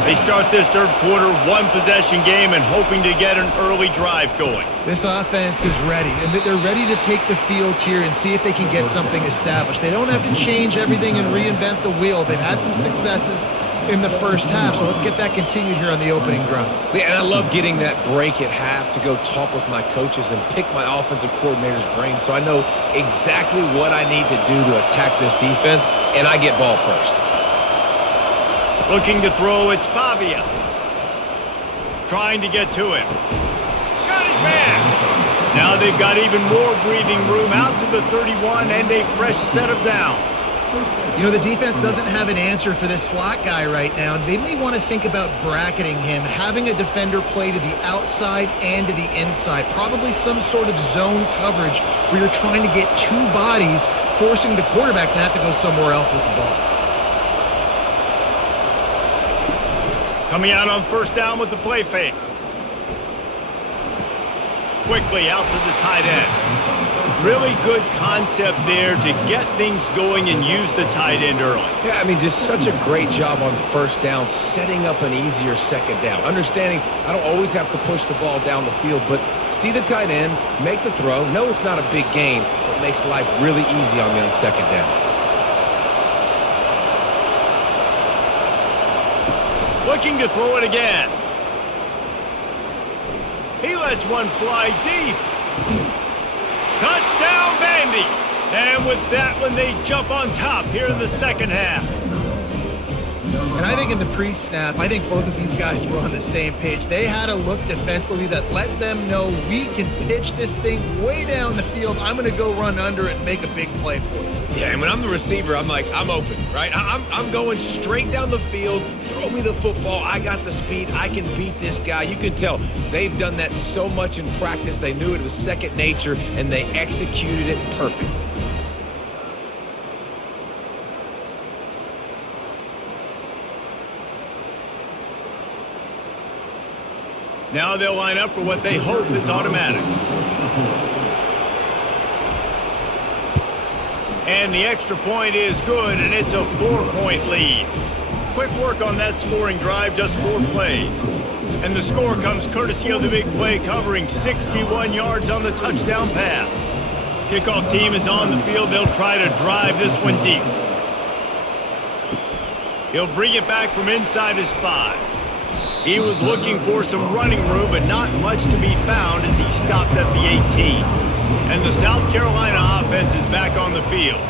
They start this third quarter, 1-possession game, and hoping to get an early drive going. This offense is ready, and they're ready to take the field here and see if they can get something established. They don't have to change everything and reinvent the wheel. They've had some successes. in the first half. So let's get that continued here on the opening drive. Yeah, and I love getting that break at half to go talk with my coaches and pick my offensive coordinator's brain so I know exactly what I need to do to attack this defense, and I get ball first. Looking to throw, it's Pavia. Trying to get to him. Got his man. Now they've got even more breathing room out to the 31 and a fresh set of downs. You know, the defense doesn't have an answer for this slot guy right now. They may want to think about bracketing him, having a defender play to the outside and to the inside. Probably some sort of zone coverage where you're trying to get two bodies, forcing the quarterback to have to go somewhere else with the ball. Coming out on first down with the play fake. Quickly out to the tight end. Really good concept there to get things going and use the tight end early. Yeah, I mean, just such a great job on first down, setting up an easier second down. Understanding I don't always have to push the ball down the field, but see the tight end, make the throw. No, it's not a big gain, but it makes life really easy on me on second down. Looking to throw it again. He lets one fly deep. Touchdown, Vandy. And with that one, they jump on top here in the second half. And I think in the pre-snap, I think both of these guys were on the same page. They had a look defensively that let them know we can pitch this thing way down the field. I'm going to go run under it and make a big play for you. Yeah, and when I'm the receiver, I'm like, I'm open, right? I'm going straight down the field. Throw me the football. I got the speed. I can beat this guy. You can tell they've done that so much in practice. They knew it was second nature, and they executed it perfectly. Now they'll line up for what they hope is automatic. And the extra point is good, and it's a 4-point lead. Quick work on that scoring drive, just 4 plays. And the score comes courtesy of the big play, covering 61 yards on the touchdown pass. Kickoff team is on the field. They'll try to drive this one deep. He'll bring it back from inside his 5. He was looking for some running room, but not much to be found as he stopped at the 18. And the South Carolina offense is back on the field.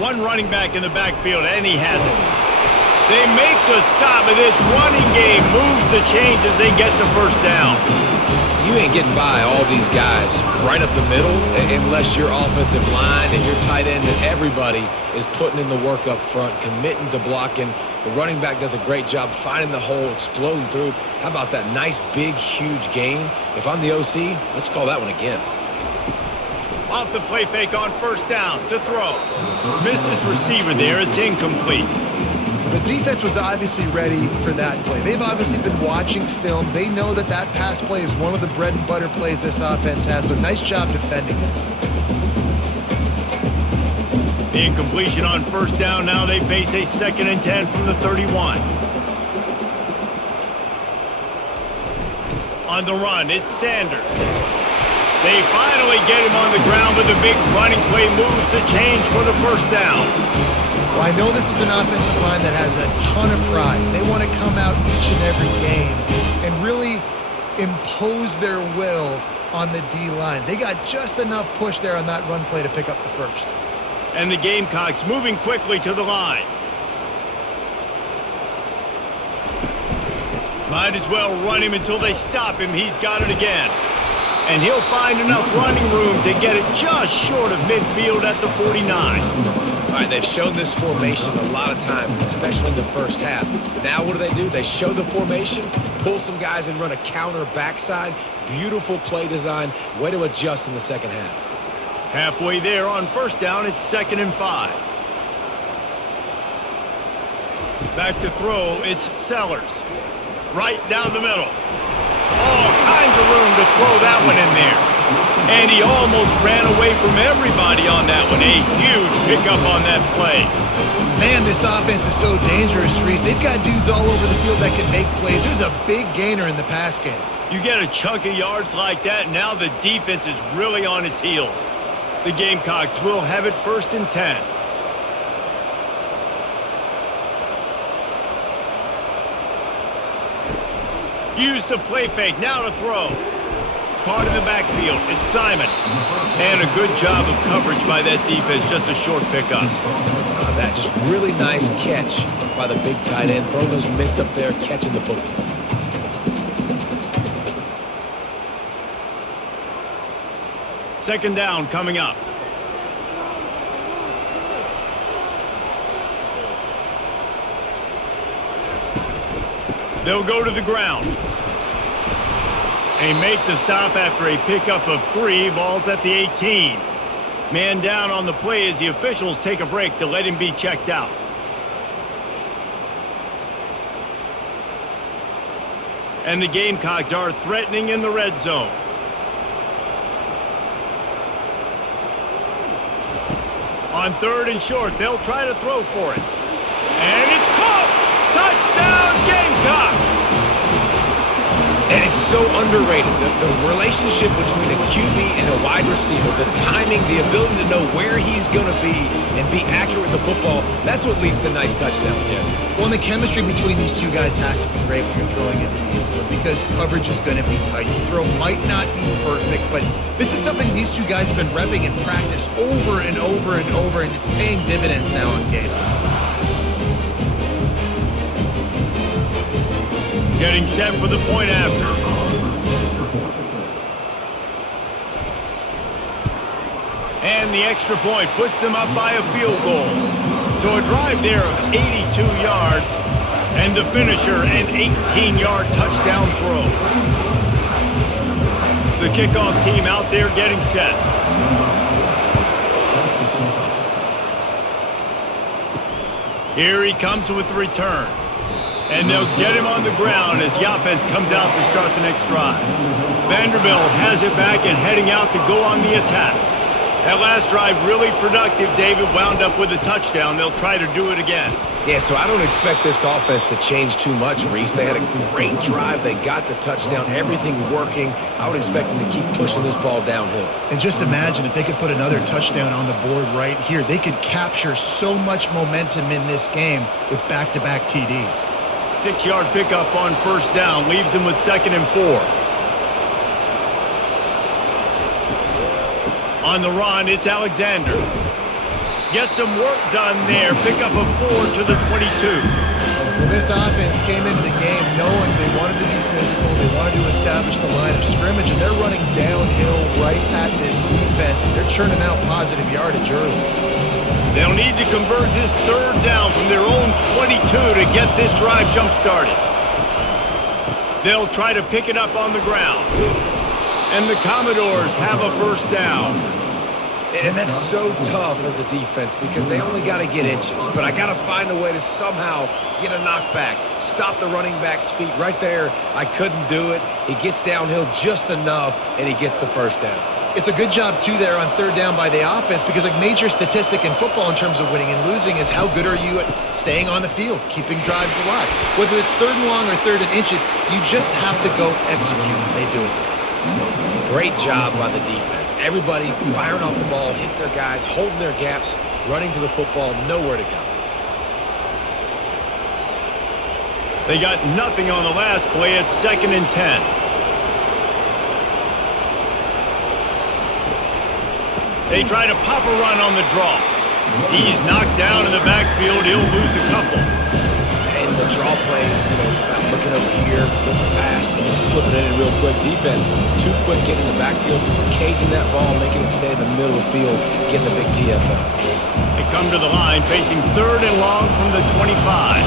One running back in the backfield, and he has it. They make the stop, and this running game moves the chains as they get the first down. You ain't getting by all these guys right up the middle unless your offensive line and your tight end and everybody is putting in the work up front, committing to blocking. The running back does a great job finding the hole, exploding through. How about that nice, big, huge gain? If I'm the OC, let's call that one again. Off the play fake on first down to throw. Missed his receiver there. It's incomplete. The defense was obviously ready for that play. They've obviously been watching film. They know that that pass play is one of the bread and butter plays this offense has, so nice job defending it. The incompletion on first down. Now they face a 2nd and 10 from the 31. On the run, it's Sanders. They finally get him on the ground, but the big running play moves the chains for the first down. Well, I know this is an offensive line that has a ton of pride. They want to come out each and every game and really impose their will on the D-line. They got just enough push there on that run play to pick up the first. And the Gamecocks moving quickly to the line. Might as well run him until they stop him. He's got it again. And he'll find enough running room to get it just short of midfield at the 49. All right, they've shown this formation a lot of times, especially in the first half. Now what do? They show the formation, pull some guys and run a counter backside. Beautiful play design. Way to adjust in the second half. Halfway there on first down, it's 2nd and 5. Back to throw, it's Sellers. Right down the middle. All kinds of room to throw that one in there. And he almost ran away from everybody on that one. A huge pickup on that play. Man, this offense is so dangerous, Reese. They've got dudes all over the field that can make plays. There's a big gainer in the pass game. You get a chunk of yards like that, now the defense is really on its heels. The Gamecocks will have it 1st and 10. Use the play fake, now to throw. Caught in the backfield, it's Simon. And a good job of coverage by that defense, just a short pickup. That just really nice catch by the big tight end. Throwing those mitts up there, catching the football. Second down coming up. They'll go to the ground. They make the stop after a pickup of 3. Ball's at the 18. Man down on the play as the officials take a break to let him be checked out. And the Gamecocks are threatening in the red zone. On 3rd and short, they'll try to throw for it. And it's caught! Touchdown, Gamecocks! And it's so underrated. The relationship between a QB and a wide receiver, the timing, the ability to know where he's going to be and be accurate with the football, that's what leads to nice touchdowns, Jesse. Well, and the chemistry between these two guys has to be great when you're throwing into the end zone because coverage is going to be tight. The throw might not be perfect, but this is something these two guys have been repping in practice over and over and over, and it's paying dividends now on game. Getting set for the point after. And the extra point puts them up by a field goal. So a drive there of 82 yards. And the finisher, an 18-yard touchdown throw. The kickoff team out there getting set. Here he comes with the return. And they'll get him on the ground as the offense comes out to start the next drive. Vanderbilt has it back and heading out to go on the attack. That last drive really productive. David wound up with a touchdown. They'll try to do it again. Yeah, so I don't expect this offense to change too much, Reese. They had a great drive. They got the touchdown. Everything working. I would expect them to keep pushing this ball downhill. And just imagine if they could put another touchdown on the board right here. They could capture so much momentum in this game with back-to-back TDs. 6-yard pickup on first down leaves them with 2nd and 4. On the run, it's Alexander. Get some work done there. Pick up a 4 to the 22. Well, this offense came into the game knowing they wanted to be physical. They wanted to establish the line of scrimmage, and they're running downhill right at this defense. They're churning out positive yardage early. They'll need to convert this 3rd down from their own 22 to get this drive jump-started. They'll try to pick it up on the ground. And the Commodores have a first down. And that's so tough as a defense because they only got to get inches. But I got to find a way to somehow get a knockback, stop the running back's feet right there. I couldn't do it. He gets downhill just enough, and he gets the first down. It's a good job, too, there on 3rd down by the offense because a major statistic in football in terms of winning and losing is how good are you at staying on the field, keeping drives alive. Whether it's 3rd and long or 3rd and inches, you just have to go execute. They do it. Great job by the defense. Everybody firing off the ball, hitting their guys, holding their gaps, running to the football, nowhere to go. They got nothing on the last play. It's 2nd and 10. They try to pop a run on the draw. He's knocked down in the backfield. He'll lose a couple. And the draw play, it's about looking over here, looking for pass, and then slipping it in real quick. Defense, too quick getting in the backfield, caging that ball, making it stay in the middle of the field, getting the big TFL. They come to the line, facing 3rd and long from the 25.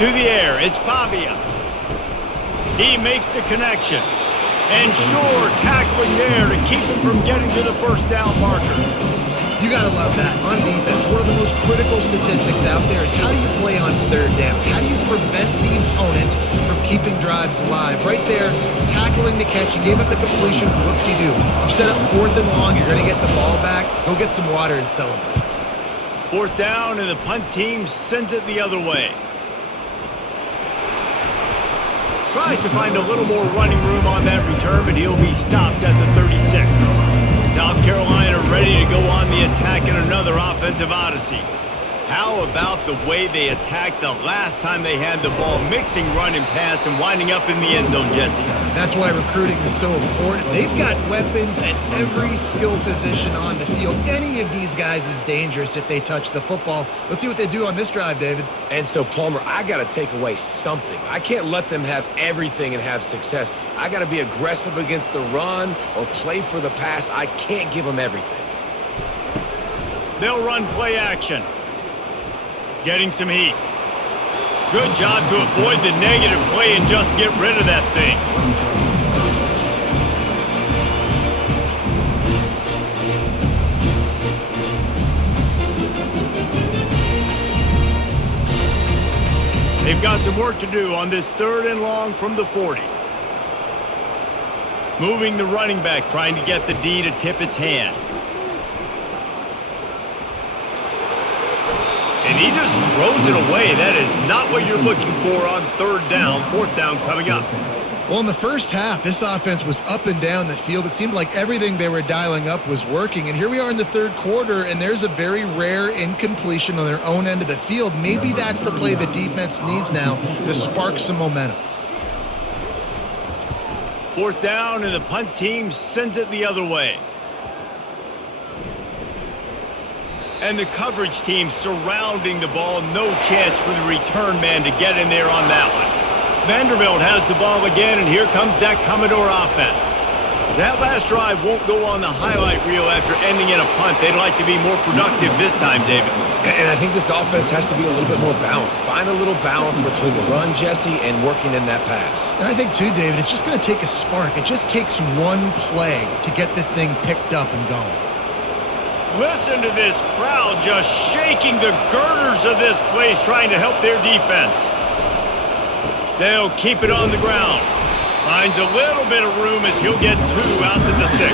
To the air, it's Pavia. He makes the connection. And sure, tackling there to keep him from getting to the first down marker. You got to love that. On defense, one of the most critical statistics out there is how do you play on 3rd down? How do you prevent the opponent from keeping drives alive? Right there, tackling the catch. You gave up the completion. Whoop-de-doo. You set up 4th and long. You're going to get the ball back. Go get some water and celebrate. 4th down, and the punt team sends it the other way. Tries to find a little more running room on that return, but he'll be stopped at the 36. South Carolina ready to go on the attack in another offensive odyssey. How about the way they attacked the last time they had the ball, mixing run and pass and winding up in the end zone, Jesse? That's why recruiting is so important. They've got weapons at every skill position on the field. Any of these guys is dangerous if they touch the football. Let's see what they do on this drive, David. And so, Plummer, I got to take away something. I can't let them have everything and have success. I got to be aggressive against the run or play for the pass. I can't give them everything. They'll run play action. Getting some heat. Good job to avoid the negative play and just get rid of that thing. They've got some work to do on this 3rd and long from the 40. Moving the running back, trying to get the D to tip its hand. And he just throws it away. That is not what you're looking for on 3rd down, 4th down coming up. Well, in the first half, this offense was up and down the field. It seemed like everything they were dialing up was working. And here we are in the 3rd quarter, and there's a very rare incompletion on their own end of the field. Maybe that's the play the defense needs now to spark some momentum. 4th down, and the punt team sends it the other way. And the coverage team surrounding the ball. No chance for the return man to get in there on that one. Vanderbilt has the ball again, and here comes that Commodore offense. That last drive won't go on the highlight reel after ending in a punt. They'd like to be more productive this time, David. And I think this offense has to be a little bit more balanced. Find a little balance between the run, Jesse, and working in that pass. And I think, too, David, it's just going to take a spark. It just takes one play to get this thing picked up and going. Listen to this crowd just shaking the girders of this place, trying to help their defense. They'll keep it on the ground. Finds a little bit of room as he'll get 2 out to the 6.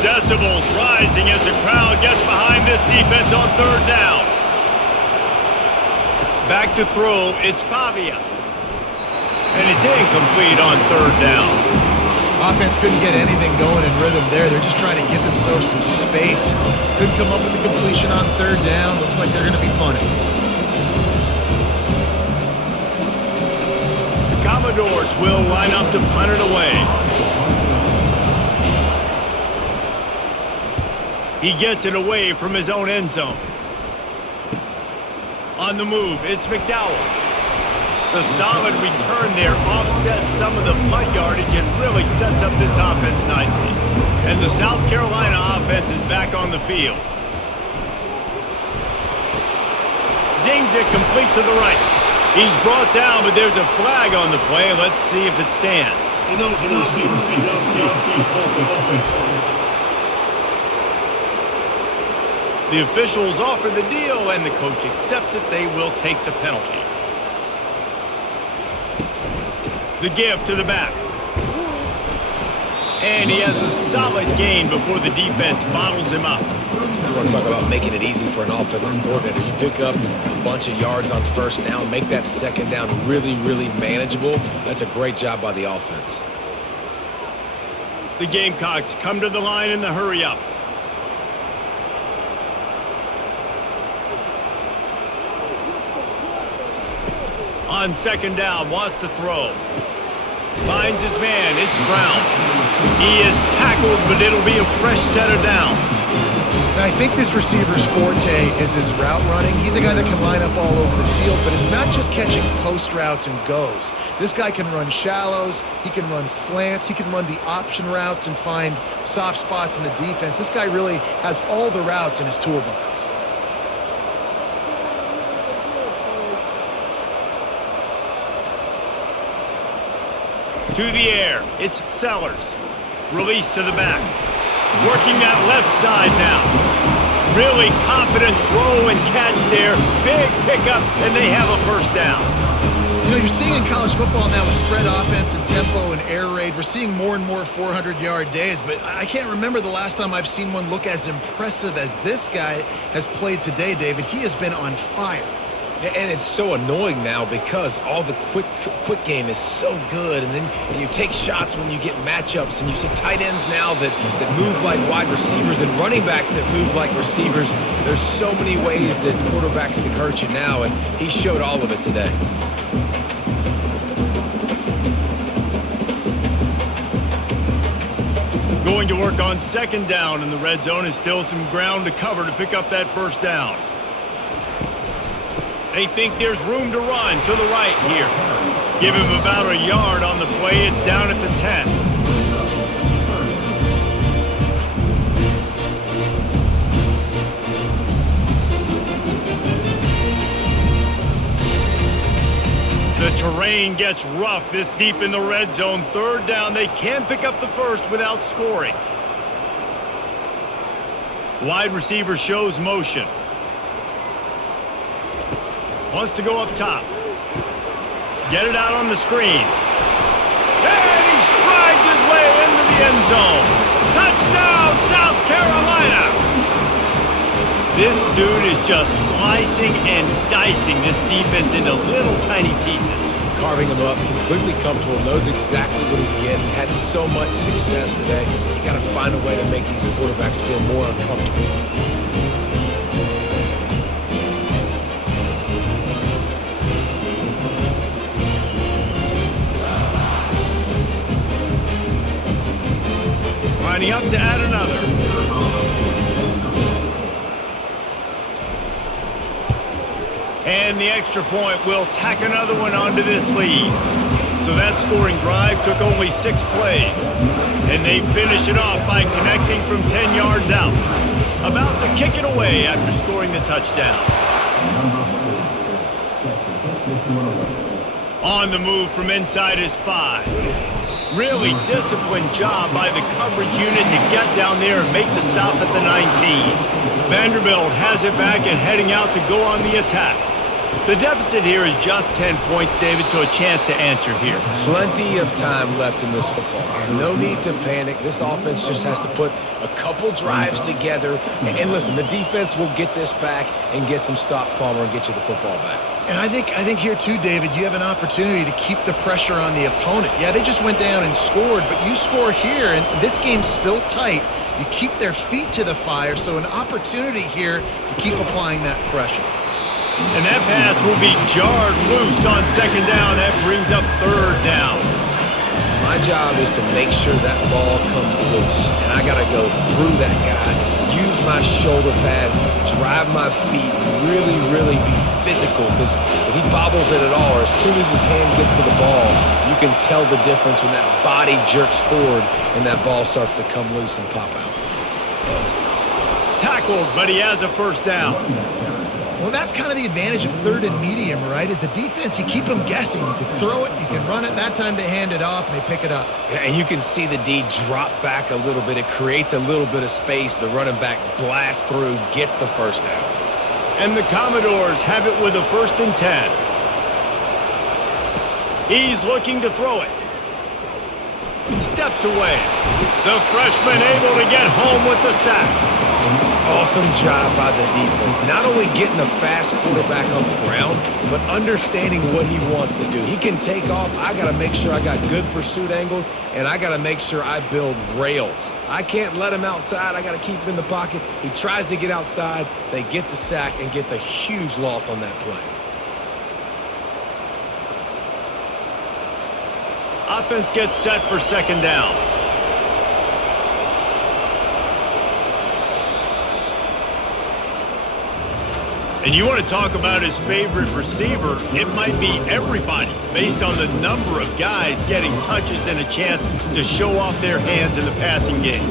Decibels rising as the crowd gets behind this defense on 3rd down. Back to throw, it's Pavia. And it's incomplete on 3rd down. Offense couldn't get anything going in rhythm there. They're just trying to give themselves some space. Couldn't come up with a completion on 3rd down. Looks like they're going to be punting. The Commodores will line up to punt it away. He gets it away from his own end zone. On the move, it's McDowell. The solid return there offsets some of the punt yardage and really sets up this offense nicely. And the South Carolina offense is back on the field. Zings it complete to the right. He's brought down, but there's a flag on the play. Let's see if it stands. The officials offer the deal, and the coach accepts it. They will take the penalty. The give to the back. And he has a solid gain before the defense bottles him up. You want to talk about making it easy for an offensive coordinator. You pick up a bunch of yards on 1st down, make that 2nd down really, really manageable. That's a great job by the offense. The Gamecocks come to the line in the hurry up. On 2nd down, wants to throw. Finds his man, it's Brown. He is tackled, but it'll be a fresh set of downs. Now, I think this receiver's forte is his route running. He's a guy that can line up all over the field, but it's not just catching post routes and goes. This guy can run shallows, he can run slants, he can run the option routes and find soft spots in the defense. This guy really has all the routes in his toolbox. To the air, it's Sellers. Release to the back. Working that left side now. Really confident throw and catch there. Big pickup, and they have a 1st down. You know, you're seeing in college football now with spread offense and tempo and air raid, we're seeing more and more 400-yard days, but I can't remember the last time I've seen one look as impressive as this guy has played today, David. He has been on fire. And it's so annoying now because all the quick game is so good, and then you take shots when you get matchups, and you see tight ends now that move like wide receivers and running backs that move like receivers. There's so many ways that quarterbacks can hurt you now, and he showed all of it today. Going to work on second down, and the red zone is still some ground to cover to pick up that first down. They think there's room to run to the right here. Give him about a yard on the play. It's down at the 10. The terrain gets rough this deep in the red zone. Third down. They can pick up the first without scoring. Wide receiver shows motion. Wants to go up top. Get it out on the screen. And he strides his way into the end zone. Touchdown, South Carolina! This dude is just slicing and dicing this defense into little tiny pieces. Carving him up, completely comfortable, knows exactly what he's getting, had so much success today. You got to find a way to make these quarterbacks feel more uncomfortable. Lining up to add another. And the extra point will tack another one onto this lead. So that scoring drive took only 6 plays. And they finish it off by connecting from 10 yards out. About to kick it away after scoring the touchdown. On the move from inside his 5. Really disciplined job by the coverage unit to get down there and make the stop at the 19. Vanderbilt has it back and heading out to go on the attack. The deficit here is just 10 points, David, so a chance to answer here. Plenty of time left in this football game. No need to panic. This offense just has to put a couple drives together. And listen, the defense will get this back and get some stops, Palmer, and get you the football back. And I think here too, David, you have an opportunity to keep the pressure on the opponent. Yeah, they just went down and scored, but you score here, and this game's still tight. You keep their feet to the fire, so an opportunity here to keep applying that pressure. And that pass will be jarred loose on second down. That brings up third down. My job is to make sure that ball comes loose, and I got to go through that guy, use my shoulder pad, drive my feet, really be physical, because if he bobbles it at all, or as soon as his hand gets to the ball, you can tell the difference when that body jerks forward and that ball starts to come loose and pop out. Tackled, but he has a first down. Well, that's kind of the advantage of third and medium, right? Is the defense, you keep them guessing. You can throw it, you can run it. That time they hand it off and they pick it up. Yeah, and you can see the D drop back a little bit. It creates a little bit of space. The running back blasts through, gets the first down. And the Commodores have it with a 1st and 10. He's looking to throw it. Steps away. The freshman able to get home with the sack. Awesome job by the defense. Not only getting the fast quarterback on the ground, but understanding what he wants to do. He can take off. I got to make sure I got good pursuit angles, and I got to make sure I build rails. I can't let him outside. I got to keep him in the pocket. He tries to get outside. They get the sack and get the huge loss on that play. Offense gets set for second down. And you want to talk about his favorite receiver, it might be everybody based on the number of guys getting touches and a chance to show off their hands in the passing game.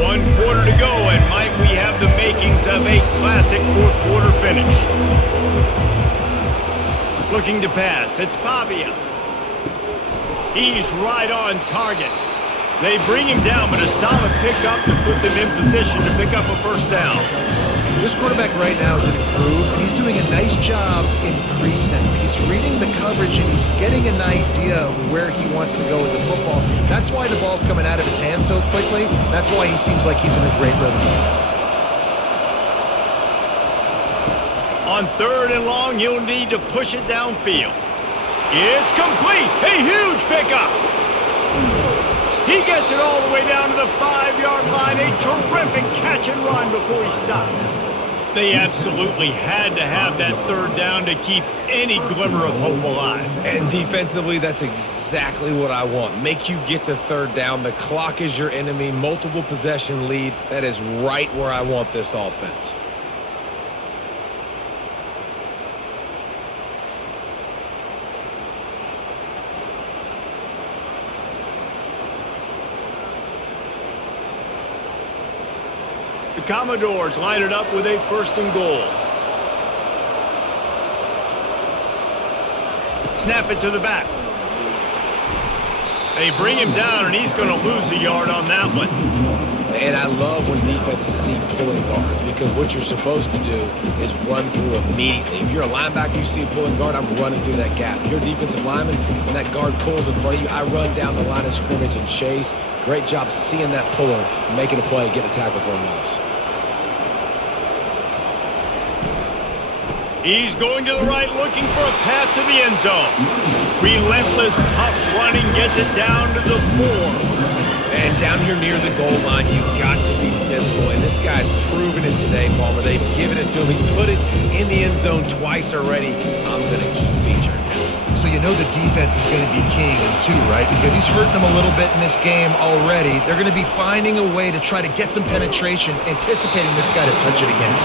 1 quarter to go, and might we have the makings of a classic 4th quarter finish. Looking to pass, it's Pavia. He's right on target. They bring him down, but a solid pickup to put them in position to pick up a first down. This quarterback right now is an improved, and he's doing a nice job in pre-snap. He's reading the coverage, and he's getting an idea of where he wants to go with the football. That's why the ball's coming out of his hands so quickly. That's why he seems like he's in a great rhythm right now. On 3rd and long, he'll need to push it downfield. It's complete. A huge pickup. He gets it all the way down to the 5-yard line. A terrific catch and run before he stopped. They absolutely had to have that 3rd down to keep any glimmer of hope alive. And defensively, that's exactly what I want. Make you get the 3rd down. The clock is your enemy. Multiple possession lead. That is right where I want this offense. The Commodores line it up with a 1st and goal. Snap it to the back. They bring him down, and he's going to lose a yard on that one. And I love when defenses see pulling guards, because what you're supposed to do is run through immediately. If you're a linebacker, you see a pulling guard, I'm running through that gap. If you're a defensive lineman and that guard pulls in front of you, I run down the line of scrimmage and chase. Great job seeing that puller, making a play, getting a tackle for a loss. He's going to the right, looking for a path to the end zone. Relentless, tough running, gets it down to the 4. And down here near the goal line, you've got to be physical. And this guy's proven it today, Palmer. They've given it to him. He's put it in the end zone twice already. I'm going to keep featuring him. So you know the defense is going to be keying him too, right? Because he's hurting them a little bit in this game already. They're going to be finding a way to try to get some penetration, anticipating this guy to touch it again.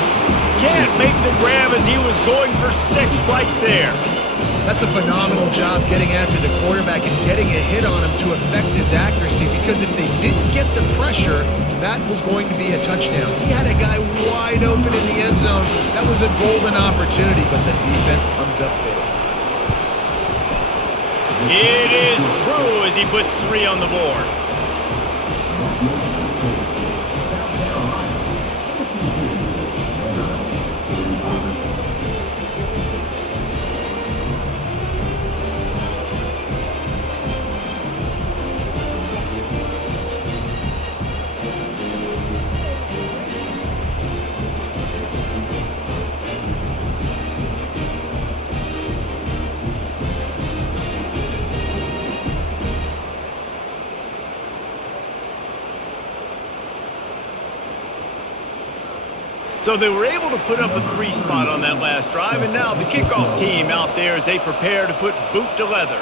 Can't make the grab as he was going for 6 right there. That's a phenomenal job getting after the quarterback and getting a hit on him to affect his accuracy, because if they didn't get the pressure, that was going to be a touchdown. He had a guy wide open in the end zone. That was a golden opportunity, but the defense comes up big. It is true as he puts 3 on the board. So they were able to put up a 3 spot on that last drive, and now the kickoff team out there as they prepare to put boot to leather.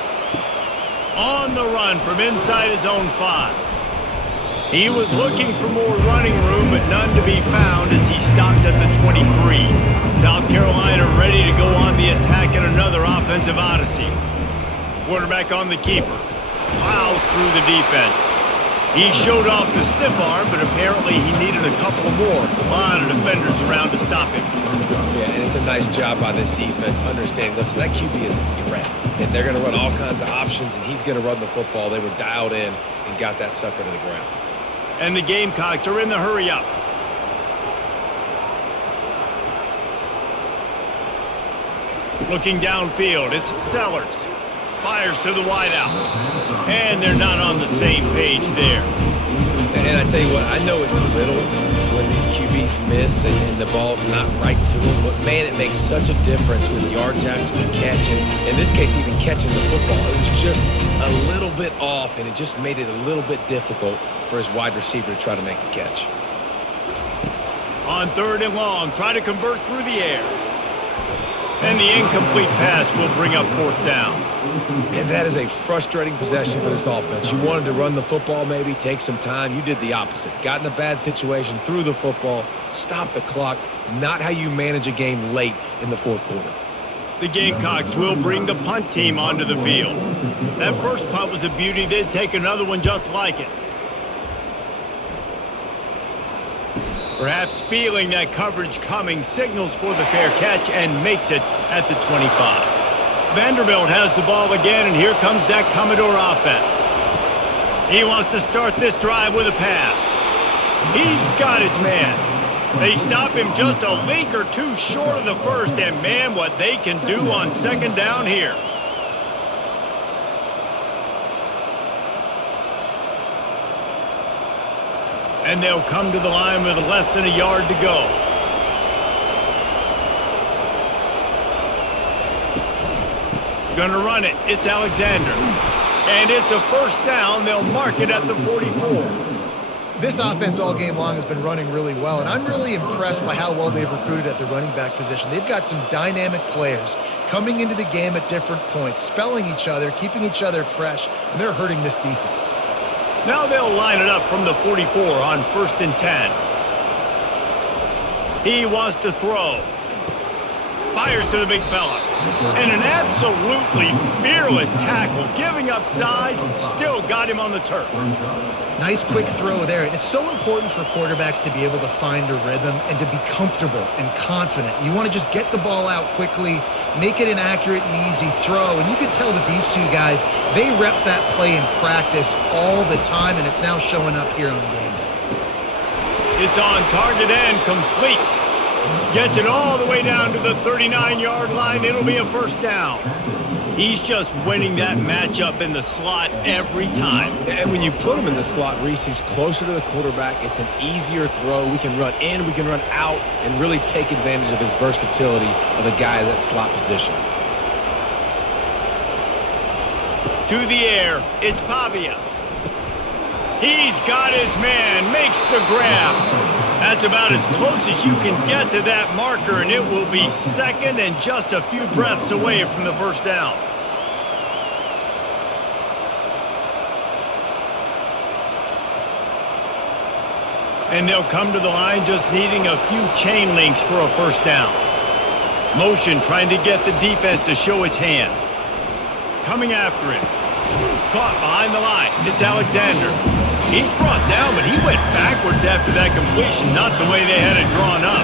On the run from inside his own 5. He was looking for more running room, but none to be found as he stopped at the 23. South Carolina ready to go on the attack in another offensive odyssey. Quarterback on the keeper. Plows through the defense. He showed off the stiff arm, but apparently he needed a couple more. A lot of defenders around to stop him. Yeah, and it's a nice job by this defense understanding, listen, that QB is a threat, and they're going to run all kinds of options, and he's going to run the football. They were dialed in and got that sucker to the ground. And the Gamecocks are in the hurry up. Looking downfield, it's Sellers. Fires to the wideout. And they're not on the same page there. And I tell you what, I know it's little when these QBs miss and the ball's not right to them, but man, it makes such a difference with yards after the catch. And in this case, even catching the football, it was just a little bit off, and it just made it a little bit difficult for his wide receiver to try to make the catch. On 3rd and long, try to convert through the air. And the incomplete pass will bring up 4th down. And that is a frustrating possession for this offense. You wanted to run the football, maybe take some time. You did the opposite. Got in a bad situation, threw the football, stopped the clock. Not how you manage a game late in the 4th quarter. The Gamecocks will bring the punt team onto the field. That first punt was a beauty. They'd take another one just like it. Perhaps feeling that coverage coming, signals for the fair catch and makes it at the 25. Vanderbilt has the ball again, and here comes that Commodore offense. He wants to start this drive with a pass. He's got his man. They stop him just a link or two short of the first, and man, what they can do on 2nd down here. And they'll come to the line with less than a yard to go. Gonna run it. It's Alexander. And it's a first down. They'll mark it at the 44. This offense all game long has been running really well, and I'm really impressed by how well they've recruited at the running back position. They've got some dynamic players coming into the game at different points, spelling each other, keeping each other fresh, and they're hurting this defense. Now they'll line it up from the 44 on 1st and 10. He wants to throw. Fires to the big fella. And an absolutely fearless tackle, giving up size, still got him on the turf. Nice quick throw there. And it's so important for quarterbacks to be able to find a rhythm and to be comfortable and confident. You want to just get the ball out quickly, make it an accurate and easy throw. And you can tell that these two guys, they rep that play in practice all the time, and it's now showing up here on game day. It's on target and complete. Gets it all the way down to the 39-yard line. It'll be a first down. He's just winning that matchup in the slot every time. And when you put him in the slot, Reese, he's closer to the quarterback. It's an easier throw. We can run in, we can run out, and really take advantage of his versatility of the guy in that slot position. To the air, it's Pavia. He's got his man, makes the grab. That's about as close as you can get to that marker, and it will be second and just a few breaths away from the first down. And they'll come to the line just needing a few chain links for a first down. Motion trying to get the defense to show his hand. Coming after it. Caught behind the line. It's Alexander. He's brought down, but he went backwards after that completion, not the way they had it drawn up.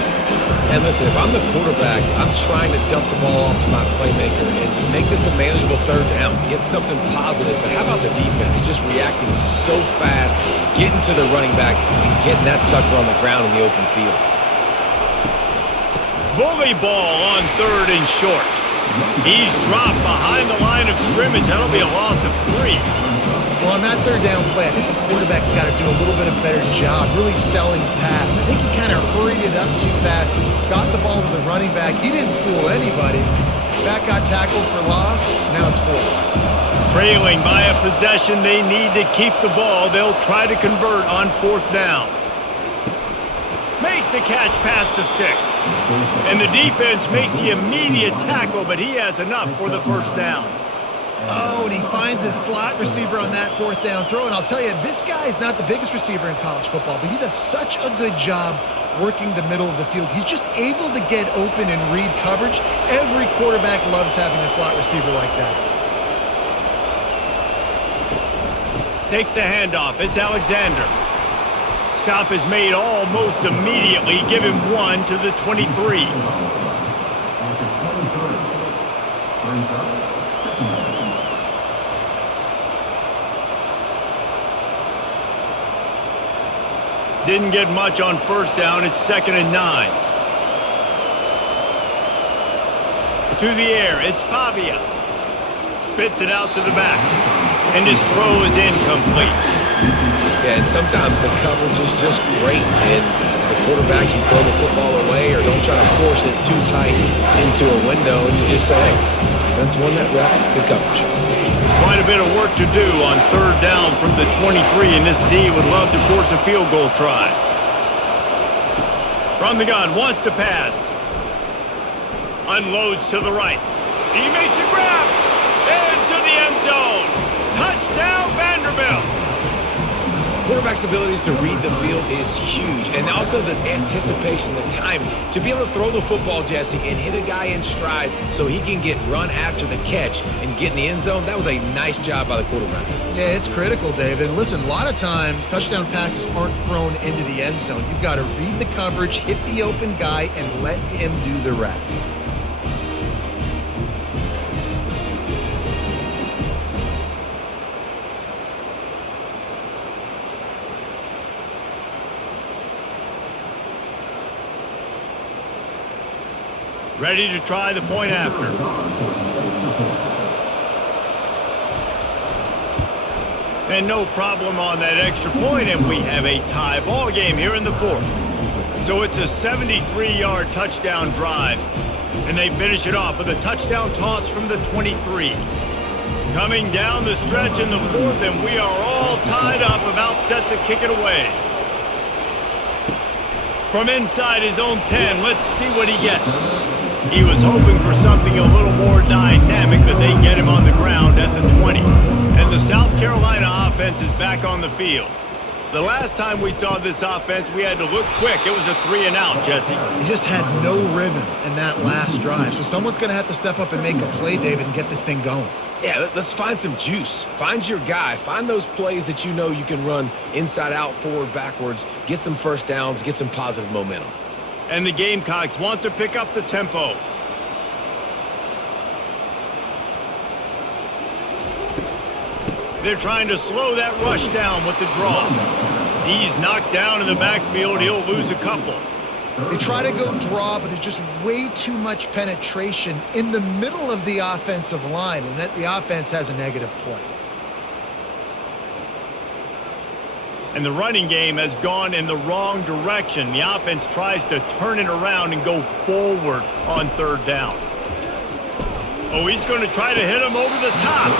And listen, if I'm the quarterback, I'm trying to dump the ball off to my playmaker and make this a manageable third down, get something positive. But how about the defense just reacting so fast, getting to the running back and getting that sucker on the ground in the open field? Bully ball on 3rd and short. He's dropped behind the line of scrimmage. That'll be a loss of 3. Well, on that third down play, I think the quarterback's got to do a little bit of better job really selling pass. I think he kind of hurried it up too fast, got the ball to the running back. He didn't fool anybody. That got tackled for loss. Now it's 4. Trailing by a possession, they need to keep the ball. They'll try to convert on 4th down. Makes the catch past the sticks. And the defense makes the immediate tackle, but he has enough for the first down. Oh, and he finds his slot receiver on that 4th down throw. And I'll tell you, this guy's not the biggest receiver in college football, but he does such a good job working the middle of the field. He's just able to get open and read coverage. Every quarterback loves having a slot receiver like that. Takes the handoff. It's Alexander. Stop is made almost immediately. Give him 1 to the 23. Didn't get much on first down. It's 2nd and 9. To the air. It's Pavia. Spits it out to the back. And his throw is incomplete. Yeah, and sometimes the coverage is just great. And as a quarterback, you throw the football away or don't try to force it too tight into a window. And you just say, hey, defense won that rep. Good coverage. Quite a bit of work to do on 3rd down from the 23, and this D would love to force a field goal try. From the gun, wants to pass. Unloads to the right. He makes a grab. Into the end zone. Touchdown, Vanderbilt. Quarterback's abilities to read the field is huge, and also the anticipation, the timing. To be able to throw the football, Jesse, and hit a guy in stride so he can get run after the catch and get in the end zone, that was a nice job by the quarterback. Yeah, it's critical, David. Listen, a lot of times touchdown passes aren't thrown into the end zone. You've got to read the coverage, hit the open guy, and let him do the rest. Ready to try the point after. And no problem on that extra point, and we have a tie ball game here in the 4th. So it's a 73-yard touchdown drive. And they finish it off with a touchdown toss from the 23. Coming down the stretch in the fourth, and we are all tied up, about set to kick it away. From inside his own 10, let's see what he gets. He was hoping for something a little more dynamic, but they get him on the ground at the 20. And the South Carolina offense is back on the field. The last time we saw this offense, we had to look quick. It was a 3-and-out, Jesse. He just had no rhythm in that last drive. So someone's going to have to step up and make a play, David, and get this thing going. Yeah, let's find some juice. Find your guy. Find those plays that you know you can run inside out, forward, backwards. Get some first downs. Get some positive momentum. And the Gamecocks want to pick up the tempo. They're trying to slow that rush down with the draw. He's knocked down in the backfield. He'll lose a couple. They try to go draw, but there's just way too much penetration in the middle of the offensive line, and that the offense has a negative play. And the running game has gone in the wrong direction. The offense tries to turn it around and go forward on third down. Oh, he's going to try to hit him over the top.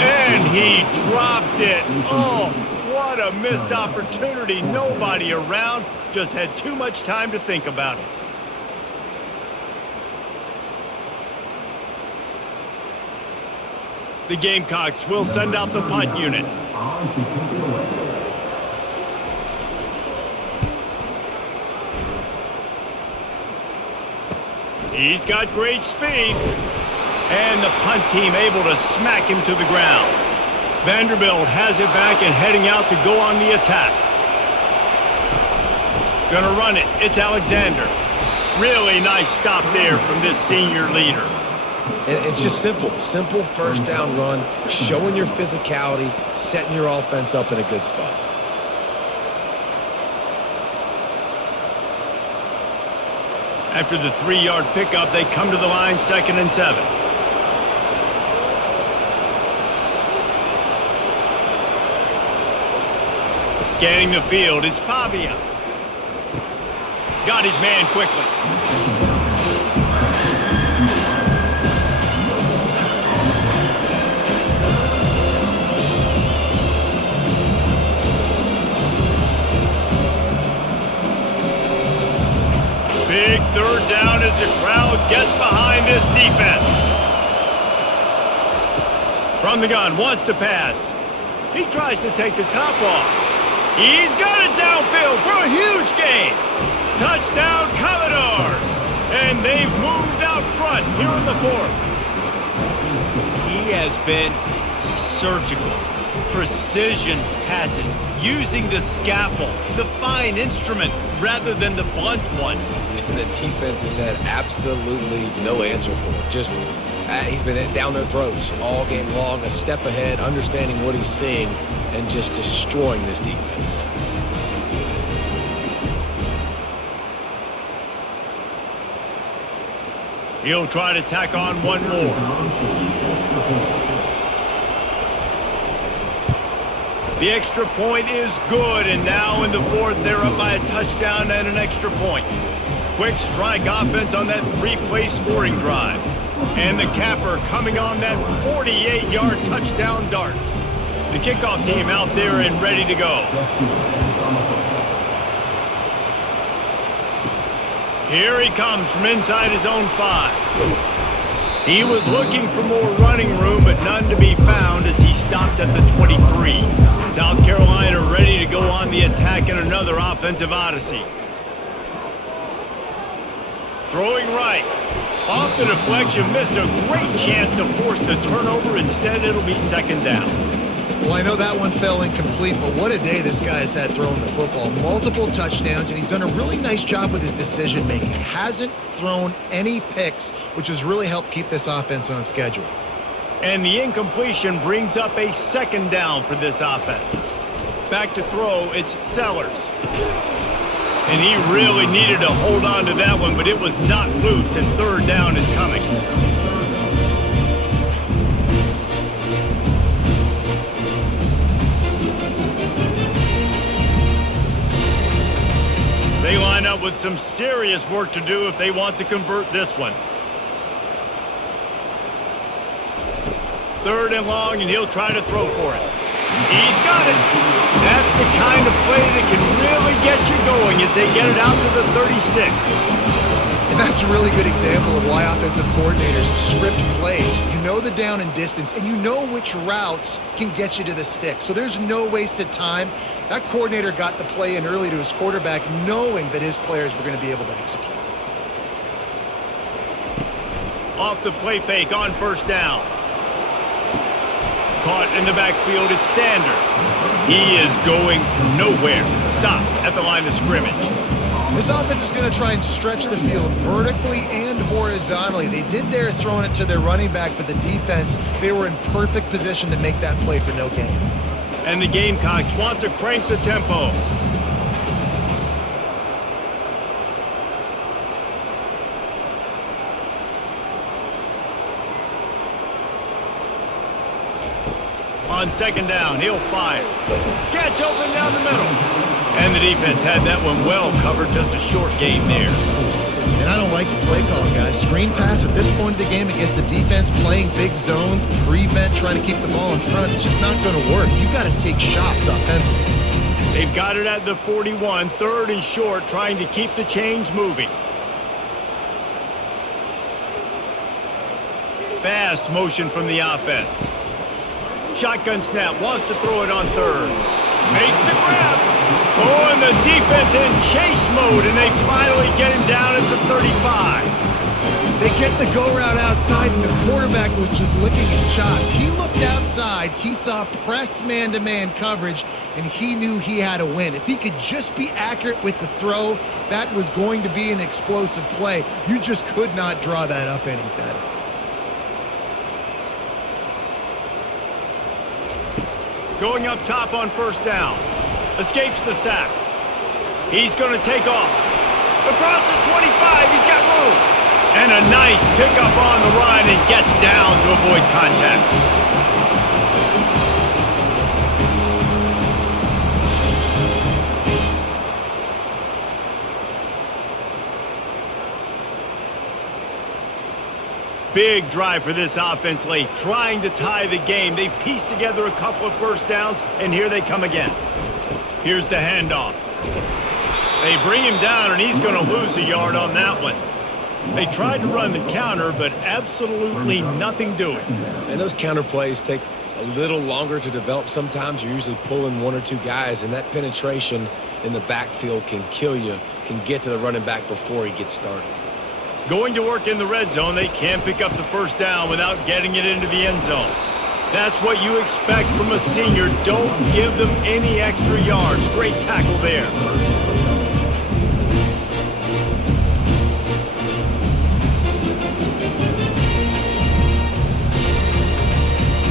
And he dropped it. Oh, what a missed opportunity. Nobody around. Just had too much time to think about it. The Gamecocks will send out the punt unit. He's got great speed. And the punt team able to smack him to the ground. Vanderbilt has it back and heading out to go on the attack. Gonna run it. It's Alexander. Really nice stop there from this senior leader. And it's just simple. Simple first down run, showing your physicality, setting your offense up in a good spot. After the 3-yard pickup, they come to the line, 2nd and 7. Scanning the field, it's Pavia. Got his man quickly. Big third down as the crowd gets behind this defense. From the gun, wants to pass. He tries to take the top off. He's got it downfield for a huge gain. Touchdown, Commodores. And they've moved out front here in the fourth. He has been surgical. Precision passes, using the scalpel, the fine instrument, rather than the blunt one. And the defense has had absolutely no answer for it. Just, he's been down their throats all game long, a step ahead, understanding what he's seeing, and just destroying this defense. He'll try to tack on one more. The extra point is good, and now in the fourth, they're up by a touchdown and an extra point. Quick strike offense on that 3-play scoring drive. And the capper coming on that 48-yard touchdown dart. The kickoff team out there and ready to go. Here he comes from inside his own 5. He was looking for more running room, but none to be found as he stopped at the 23. South Carolina ready to go on the attack in another offensive odyssey. Throwing right. Off the deflection, missed a great chance to force the turnover. Instead, it'll be 2nd down. Well, I know that one fell incomplete, but what a day this guy's had throwing the football. Multiple touchdowns, and he's done a really nice job with his decision-making. Hasn't thrown any picks, which has really helped keep this offense on schedule. And the incompletion brings up a 2nd down for this offense. Back to throw, it's Sellers. And he really needed to hold on to that one, but it was not loose, and 3rd down is coming. They line up with some serious work to do if they want to convert this one. 3rd and long, and he'll try to throw for it. He's got it. That's the kind of play that can really get you going as they get it out to the 36. And that's a really good example of why offensive coordinators script plays. You know the down and distance, and you know which routes can get you to the stick. So there's no wasted time. That coordinator got the play in early to his quarterback, knowing that his players were going to be able to execute. Off the play fake on 1st down. Caught in the backfield, it's Sanders. He is going nowhere. Stop at the line of scrimmage. This offense is going to try and stretch the field vertically and horizontally. They did their throwing it to their running back, but the defense, they were in perfect position to make that play for no gain. And the Gamecocks want to crank the tempo. On 2nd down, he'll fire. Gets open down the middle. And the defense had that one well covered, just a short gain there. And I don't like the play call, guys. Screen pass at this point of the game against the defense, playing big zones, prevent, trying to keep the ball in front. It's just not going to work. You've got to take shots offensively. They've got it at the 41, 3rd and short, trying to keep the chains moving. Fast motion from the offense. Shotgun snap, wants to throw it on 3rd. Makes the grab. Oh, and the defense in chase mode, and they finally get him down at the 35. They get the go route outside, and the quarterback was just licking his chops. He looked outside. He saw press man-to-man coverage, and he knew he had to win. If he could just be accurate with the throw, that was going to be an explosive play. You just could not draw that up any better. Going up top on 1st down. Escapes the sack. He's going to take off. Across the 25, he's got room. And a nice pickup on the run and gets down to avoid contact. Big drive for this offense late, trying to tie the game. They've pieced together a couple of 1st downs, and here they come again. Here's the handoff. They bring him down, and he's going to lose a yard on that one. They tried to run the counter, but absolutely nothing doing. And those counter plays take a little longer to develop sometimes. You're usually pulling 1 or 2 guys, and that penetration in the backfield can kill you, can get to the running back before he gets started. Going to work in the red zone, they can't pick up the 1st down without getting it into the end zone. That's what you expect from a senior. Don't give them any extra yards. Great tackle there.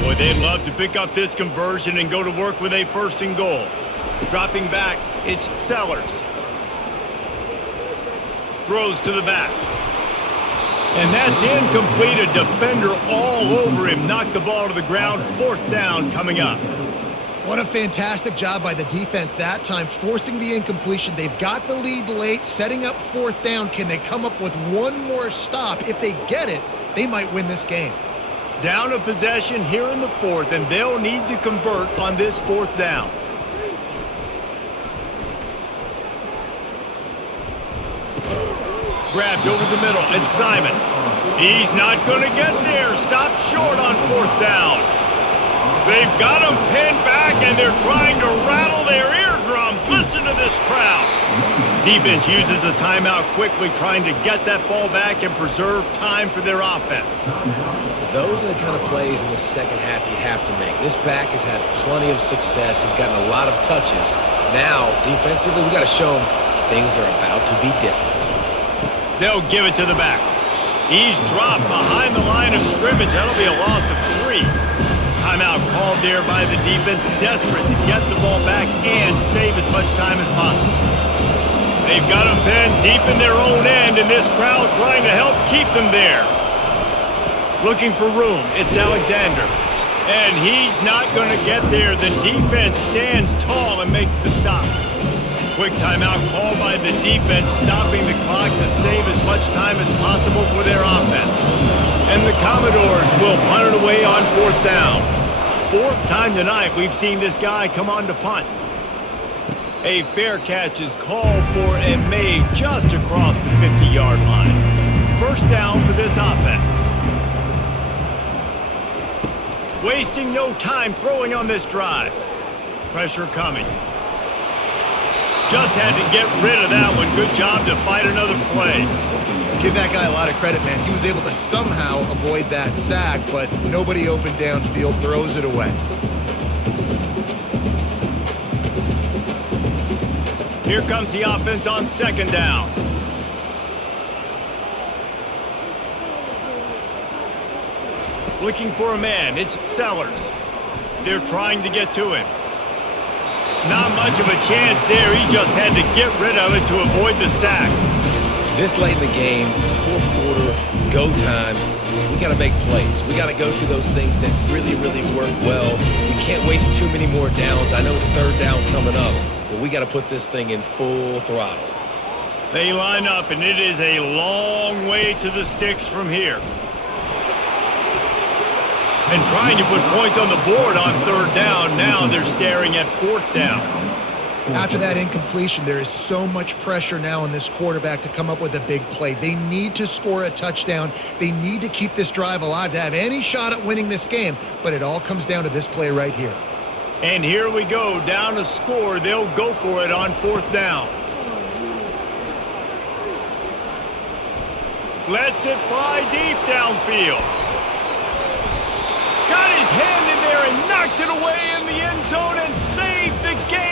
Boy, they'd love to pick up this conversion and go to work with a 1st and goal. Dropping back, it's Sellers. Throws to the back. And that's incomplete. A defender all over him. Knocked the ball to the ground. 4th down coming up. What a fantastic job by the defense that time, forcing the incompletion. They've got the lead late, setting up 4th down. Can they come up with one more stop? If they get it, they might win this game. Down a possession here in the 4th, and they'll need to convert on this 4th down. Grabbed over the middle, and Simon. He's not going to get there. Stopped short on 4th down. They've got him pinned back, and they're trying to rattle their eardrums. Listen to this crowd. Defense uses a timeout quickly, trying to get that ball back and preserve time for their offense. Those are the kind of plays in the second half you have to make. This back has had plenty of success. He's gotten a lot of touches. Now, defensively, we got to show him things are about to be different. They'll give it to the back. He's dropped behind the line of scrimmage. That'll be a loss of 3. Timeout called there by the defense, desperate to get the ball back and save as much time as possible. They've got them pinned deep in their own end, and this crowd trying to help keep them there. Looking for room, it's Alexander. And he's not going to get there. The defense stands tall and makes the stop. Quick timeout called by the defense, stopping the clock to save as much time as possible for their offense. And the Commodores will punt it away on 4th down. 4th time tonight we've seen this guy come on to punt. A fair catch is called for and made just across the 50-yard line. 1st down for this offense. Wasting no time throwing on this drive. Pressure coming. Just had to get rid of that one. Good job to fight another play. Give that guy a lot of credit, man. He was able to somehow avoid that sack, but nobody open downfield, throws it away. Here comes the offense on 2nd down. Looking for a man. It's Sellers. They're trying to get to him. Not much of a chance there. He just had to get rid of it to avoid the sack. This late in the game, 4th quarter, go time, we got to make plays. We got to go to those things that really, really work well. We can't waste too many more downs. I know it's 3rd down coming up, but we got to put this thing in full throttle. They line up, and it is a long way to the sticks from here. And trying to put points on the board on 3rd down. Now they're staring at 4th down. After that incompletion, there is so much pressure now on this quarterback to come up with a big play. They need to score a touchdown. They need to keep this drive alive to have any shot at winning this game. But it all comes down to this play right here. And here we go, down to score. They'll go for it on 4th down. Lets it fly deep downfield. Got his hand in there and knocked it away in the end zone and saved the game.